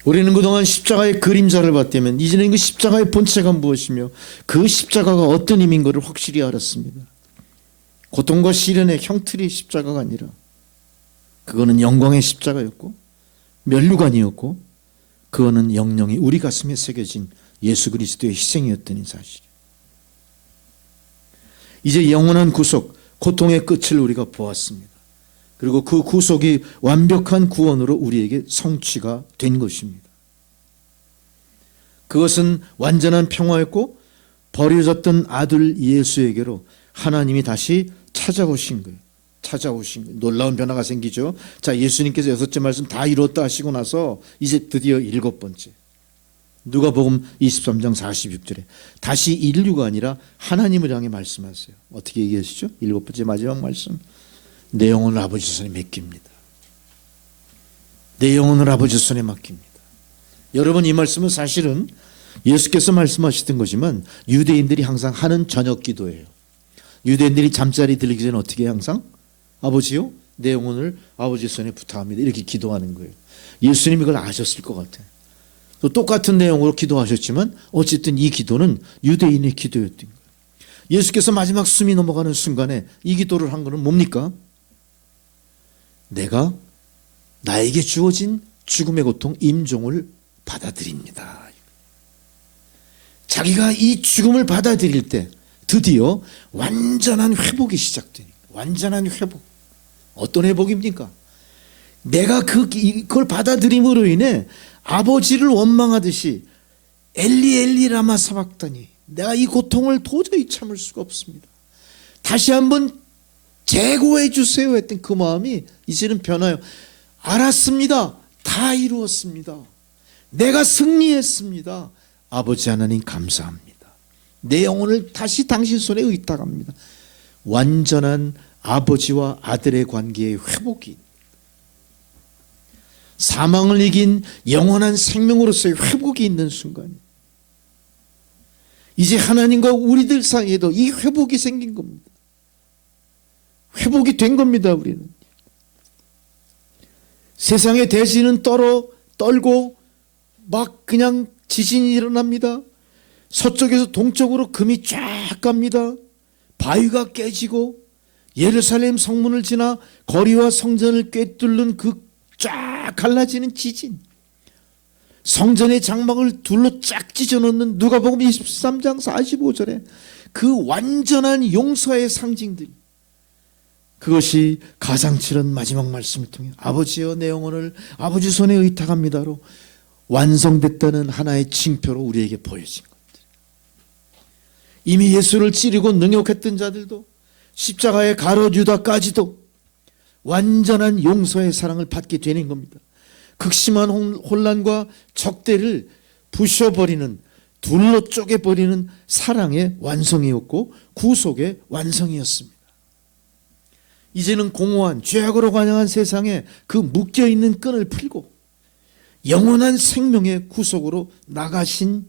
우리는 그동안 십자가의 그림자를 봤다면 이제는 그 십자가의 본체가 무엇이며 그 십자가가 어떤 의미인 것을 확실히 알았습니다. 고통과 시련의 형틀의 십자가가 아니라 그거는 영광의 십자가였고 면류관이었고 그거는 영영이 우리 가슴에 새겨진 예수 그리스도의 희생이었던 이 사실. 이제 영원한 구속, 고통의 끝을 우리가 보았습니다. 그리고 그 구속이 완벽한 구원으로 우리에게 성취가 된 것입니다. 그것은 완전한 평화였고 버려졌던 아들 예수에게로 하나님이 다시 찾아오신 거예요. 놀라운 변화가 생기죠. 자, 예수님께서 6째 말씀 다 이뤘다 하시고 나서 이제 드디어 7번째. 누가복음 23장 46절에 다시 인류가 아니라 하나님을 향해 말씀하세요. 어떻게 얘기하시죠? 7번째 마지막 말씀. 내 영혼을 아버지 손에 맡깁니다. 내 영혼을 아버지 손에 맡깁니다. 여러분, 이 말씀은 사실은 예수께서 말씀하시던 거지만 유대인들이 항상 하는 저녁 기도예요. 유대인들이 잠자리 들기 전에 어떻게 해요? 항상 아버지요, 내 영혼을 아버지 손에 부탁합니다. 이렇게 기도하는 거예요. 예수님이 그걸 아셨을 것 같아요. 또 똑같은 내용으로 기도하셨지만 어쨌든 이 기도는 유대인의 기도였던 거예요. 예수께서 마지막 숨이 넘어가는 순간에 이 기도를 한 것은 뭡니까? 내가 나에게 주어진 죽음의 고통 임종을 받아들입니다. 자기가 이 죽음을 받아들일 때 드디어 완전한 회복이 시작되니까. 완전한 회복. 어떤 회복입니까? 내가 그걸 받아들임으로 인해 아버지를 원망하듯이 엘리 엘리 라마 사박다니, 내가 이 고통을 도저히 참을 수가 없습니다. 다시 한번 제거해 주세요 했던 그 마음이 이제는 변화요. 알았습니다. 다 이루었습니다. 내가 승리했습니다. 아버지 하나님 감사합니다. 내 영혼을 다시 당신 손에 의탁합니다. 완전한 아버지와 아들의 관계의 회복이, 사망을 이긴 영원한 생명으로서의 회복이 있는 순간, 이제 하나님과 우리들 사이에도 이 회복이 생긴 겁니다. 회복이 된 겁니다. 우리는 세상의 대지는 떨고 막 그냥 지진이 일어납니다. 서쪽에서 동쪽으로 금이 쫙 갑니다. 바위가 깨지고 예루살렘 성문을 지나 거리와 성전을 꿰뚫는 그 쫙 갈라지는 지진, 성전의 장막을 둘로 쫙 찢어놓는 누가복음 23장 45절에 그 완전한 용서의 상징들, 그것이 가상칠한 마지막 말씀을 통해 아버지여 내 영혼을 아버지 손에 의탁합니다로 완성됐다는 하나의 징표로 우리에게 보여진 것들. 이미 예수를 찌르고 능욕했던 자들도, 십자가의 가룟 유다까지도 완전한 용서의 사랑을 받게 되는 겁니다. 극심한 혼란과 적대를 부셔버리는, 둘로 쪼개버리는 사랑의 완성이었고 구속의 완성이었습니다. 이제는 공허한 죄악으로 관영한 세상에 그 묶여있는 끈을 풀고 영원한 생명의 구속으로 나가신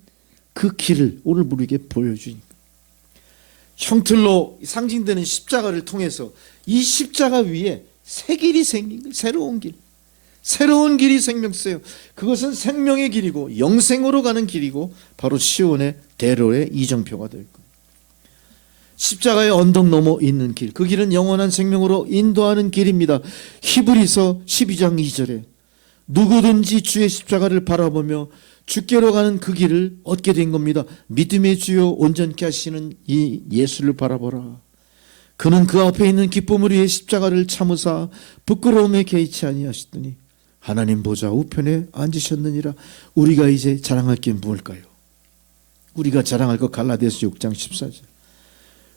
그 길을 오늘 우리에게 보여주니까, 형틀로 상징되는 십자가를 통해서 이 십자가 위에 새 길이 생긴 거예요. 새로운 길이 생명세요. 그것은 생명의 길이고 영생으로 가는 길이고 바로 시온의 대로의 이정표가 될 거예요. 십자가의 언덕 넘어 있는 길, 그 길은 영원한 생명으로 인도하는 길입니다. 히브리서 12장 2절에 누구든지 주의 십자가를 바라보며 주께로 가는 그 길을 얻게 된 겁니다. 믿음의 주요 온전케 하시는 이 예수를 바라보라. 그는 그 앞에 있는 기쁨을 위해 십자가를 참으사 부끄러움에 개의치 아니하시더니 하나님 보좌 우편에 앉으셨느니라. 우리가 이제 자랑할 게 무엇일까요? 우리가 자랑할 것 갈라디아서 6장 14절.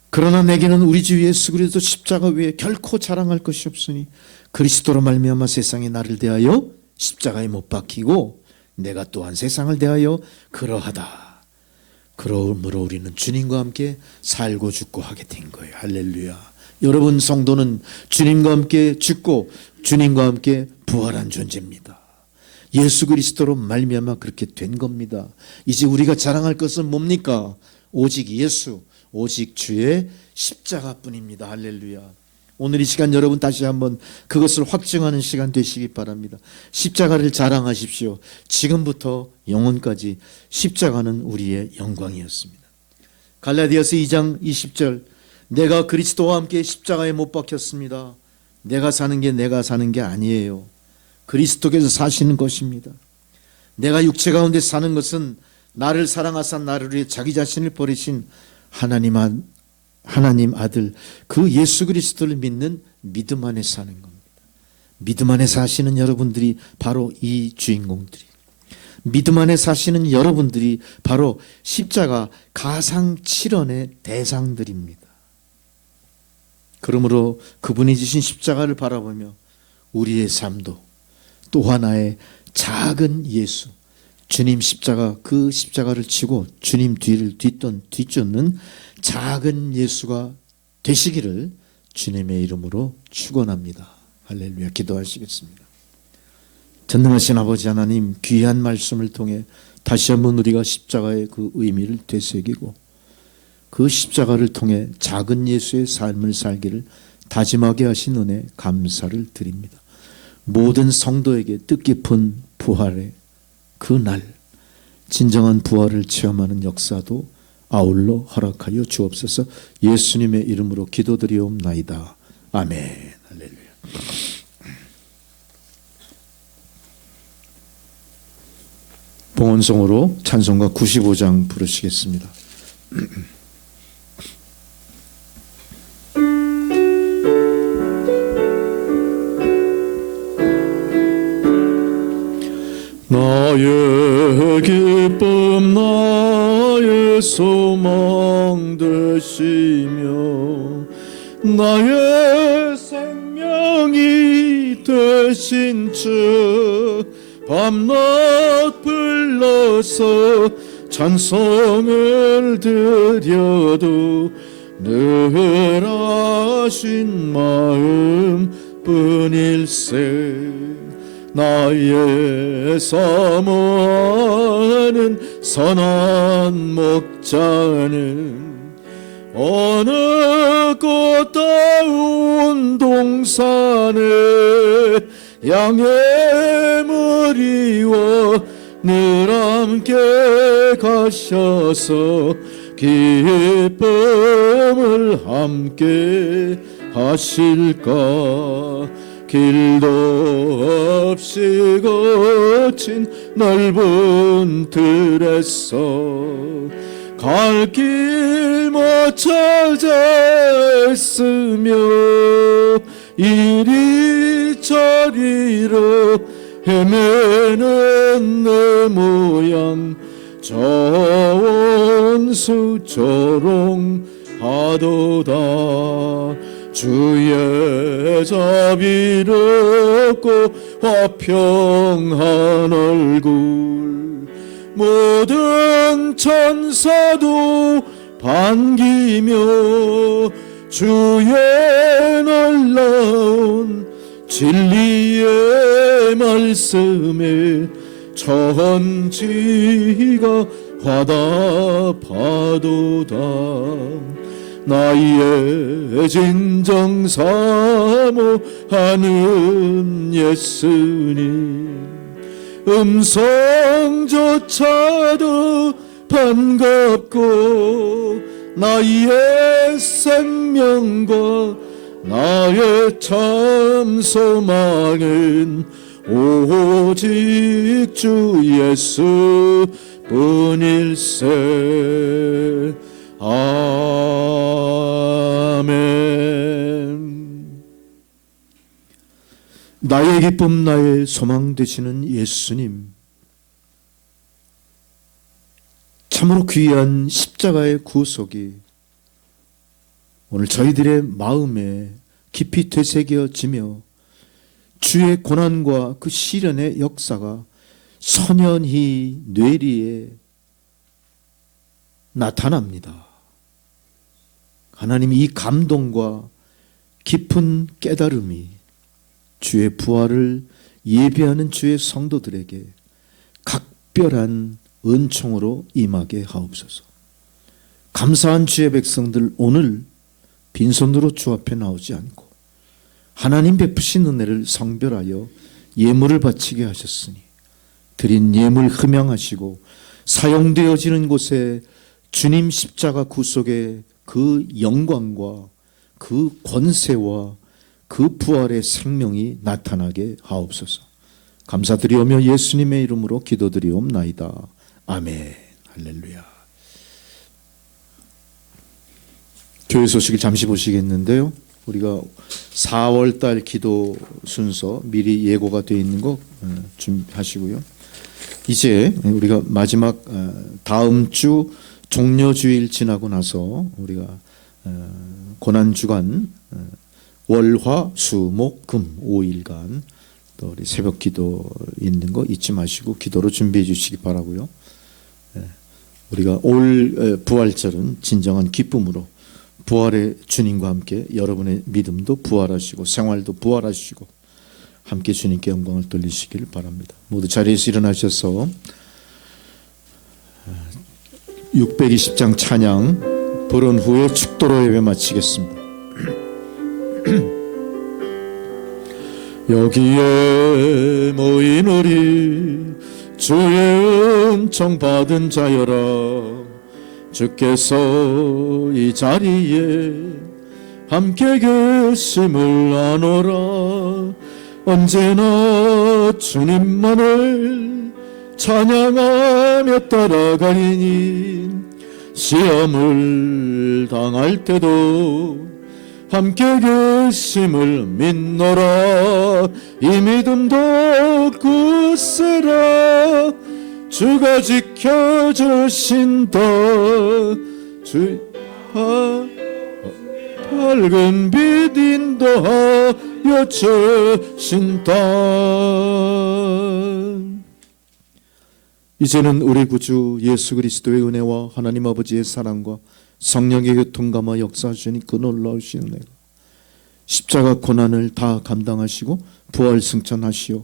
그러나 내게는 우리 주 예수 그리스도 십자가 외에 결코 자랑할 것이 없으니 그리스도로 말미암아 세상에 나를 대하여 십자가에 못 박히고 내가 또한 세상을 대하여 그러하다. 그러므로 우리는 주님과 함께 살고 죽고 하게 된 거예요. 할렐루야. 여러분, 성도는 주님과 함께 죽고 주님과 함께 부활한 존재입니다. 예수 그리스도로 말미암아 그렇게 된 겁니다. 이제 우리가 자랑할 것은 뭡니까? 오직 예수, 오직 주의 십자가뿐입니다. 할렐루야. 오늘 이 시간 여러분 다시 한번 그것을 확증하는 시간 되시기 바랍니다. 십자가를 자랑하십시오. 지금부터 영원까지 십자가는 우리의 영광이었습니다. 갈라디아서 2장 20절, 내가 그리스도와 함께 십자가에 못 박혔습니다. 내가 사는 게 아니에요. 그리스도께서 사시는 것입니다. 내가 육체 가운데 사는 것은 나를 사랑하사 나를 위해 자기 자신을 버리신 하나님 아들 그 예수 그리스도를 믿는 믿음 안에 사는 겁니다. 믿음 안에 사시는 여러분들이 바로 이 주인공들이, 믿음 안에 사시는 여러분들이 바로 십자가 가상칠언의 대상들입니다. 그러므로 그분이 지신 십자가를 바라보며 우리의 삶도 또 하나의 작은 예수, 주님 십자가, 그 십자가를 치고 주님 뒤를 뒤쫓는 작은 예수가 되시기를 주님의 이름으로 축원합니다. 할렐루야. 기도하시겠습니다. 전능하신 아버지 하나님, 귀한 말씀을 통해 다시 한번 우리가 십자가의 그 의미를 되새기고 그 십자가를 통해 작은 예수의 삶을 살기를 다짐하게 하신 은혜 감사를 드립니다. 모든 성도에게 뜻깊은 부활의 그 날, 진정한 부활을 체험하는 역사도 아울러 허락하여 주옵소서. 예수님의 이름으로 기도드리옵나이다. 아멘. 할렐루야. 봉헌송으로 찬송가 95장 부르시겠습니다. 나의 기쁨 나의 소망 되시며 나의 생명이 되신 주 밤낮 불러서 찬송을 드려도 늘 하신 마음 뿐일세. 나의 사모하는 선한 목자는 어느 꽃다운 동산에 양의 무리와 늘 함께 가셔서 기쁨을 함께 하실까. 길도 없이 거친 넓은 들에서 갈 길 못 찾아 애쓰며 이리저리로 헤매는 내 모양 저 원수 조롱하도다. 주의 자비롭고 화평한 얼굴 모든 천사도 반기며 주의 놀라운 진리의 말씀에 천지가 화답하도다. 나의 진정 사모하는 예수님 음성조차도 반갑고 나의 생명과 나의 참 소망은 오직 주 예수 뿐일세. 아멘. 나의 기쁨 나의 소망 되시는 예수님, 참으로 귀한 십자가의 구속이 오늘 저희들의 마음에 깊이 되새겨지며 주의 고난과 그 시련의 역사가 선연히 뇌리에 나타납니다. 하나님, 이 감동과 깊은 깨달음이 주의 부활을 예배하는 주의 성도들에게 각별한 은총으로 임하게 하옵소서. 감사한 주의 백성들, 오늘 빈손으로 주 앞에 나오지 않고 하나님 베푸신 은혜를 성별하여 예물을 바치게 하셨으니 드린 예물 흠양하시고 사용되어지는 곳에 주님 십자가 구속의 그 영광과 그 권세와 그 부활의 생명이 나타나게 하옵소서. 감사드리오며 예수님의 이름으로 기도드리옵나이다. 아멘. 할렐루야. 교회 소식을 잠시 보시겠는데요, 우리가 4월 달 기도 순서 미리 예고가 되어 있는 거 준비하시고요. 이제 우리가 마지막 다음 주 종려주일 지나고 나서 우리가 고난주간 월화 수목금 5일간 또 우리 새벽 기도 있는 거 잊지 마시고 기도로 준비해 주시기 바라고요. 우리가 올 부활절은 진정한 기쁨으로 부활의 주님과 함께 여러분의 믿음도 부활하시고 생활도 부활하시고 함께 주님께 영광을 돌리시기를 바랍니다. 모두 자리에서 일어나셔서 620장 찬양 부른 후에 축도로 예배 마치겠습니다. 여기에 모인 우리 주의 은총 받은 자여라. 주께서 이 자리에 함께 계심을 아노라. 언제나 주님만을 찬양하며 따라가리니 시험을 당할 때도 함께 계심을 믿노라. 이 믿음도 굳세라. 주가 지켜주신다. 주 밝은 빛 인도하여 주신다. 이제는 우리 구주 예수 그리스도의 은혜와 하나님 아버지의 사랑과 성령의 교통감화 역사하시니 그 놀라우신 은혜가 십자가 고난을 다 감당하시고 부활 승천하시어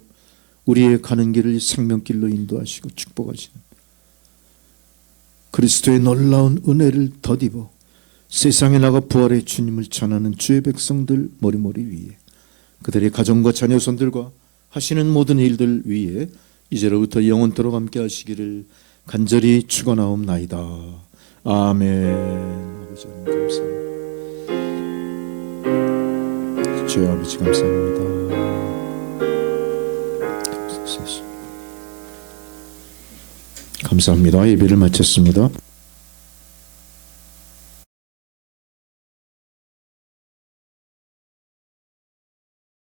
우리의 가는 길을 생명길로 인도하시고 축복하시는 그리스도의 놀라운 은혜를 덧입어 세상에 나가 부활의 주님을 전하는 주의 백성들 머리머리 위에 그들의 가정과 자녀손들과 하시는 모든 일들 위에 이제로부터 영원토록 함께 하시기를 간절히 축원하옵나이다. 아멘. 아버지 감사합니다. 주여 아버지 감사합니다. 감사합니다. 예배를 마쳤습니다.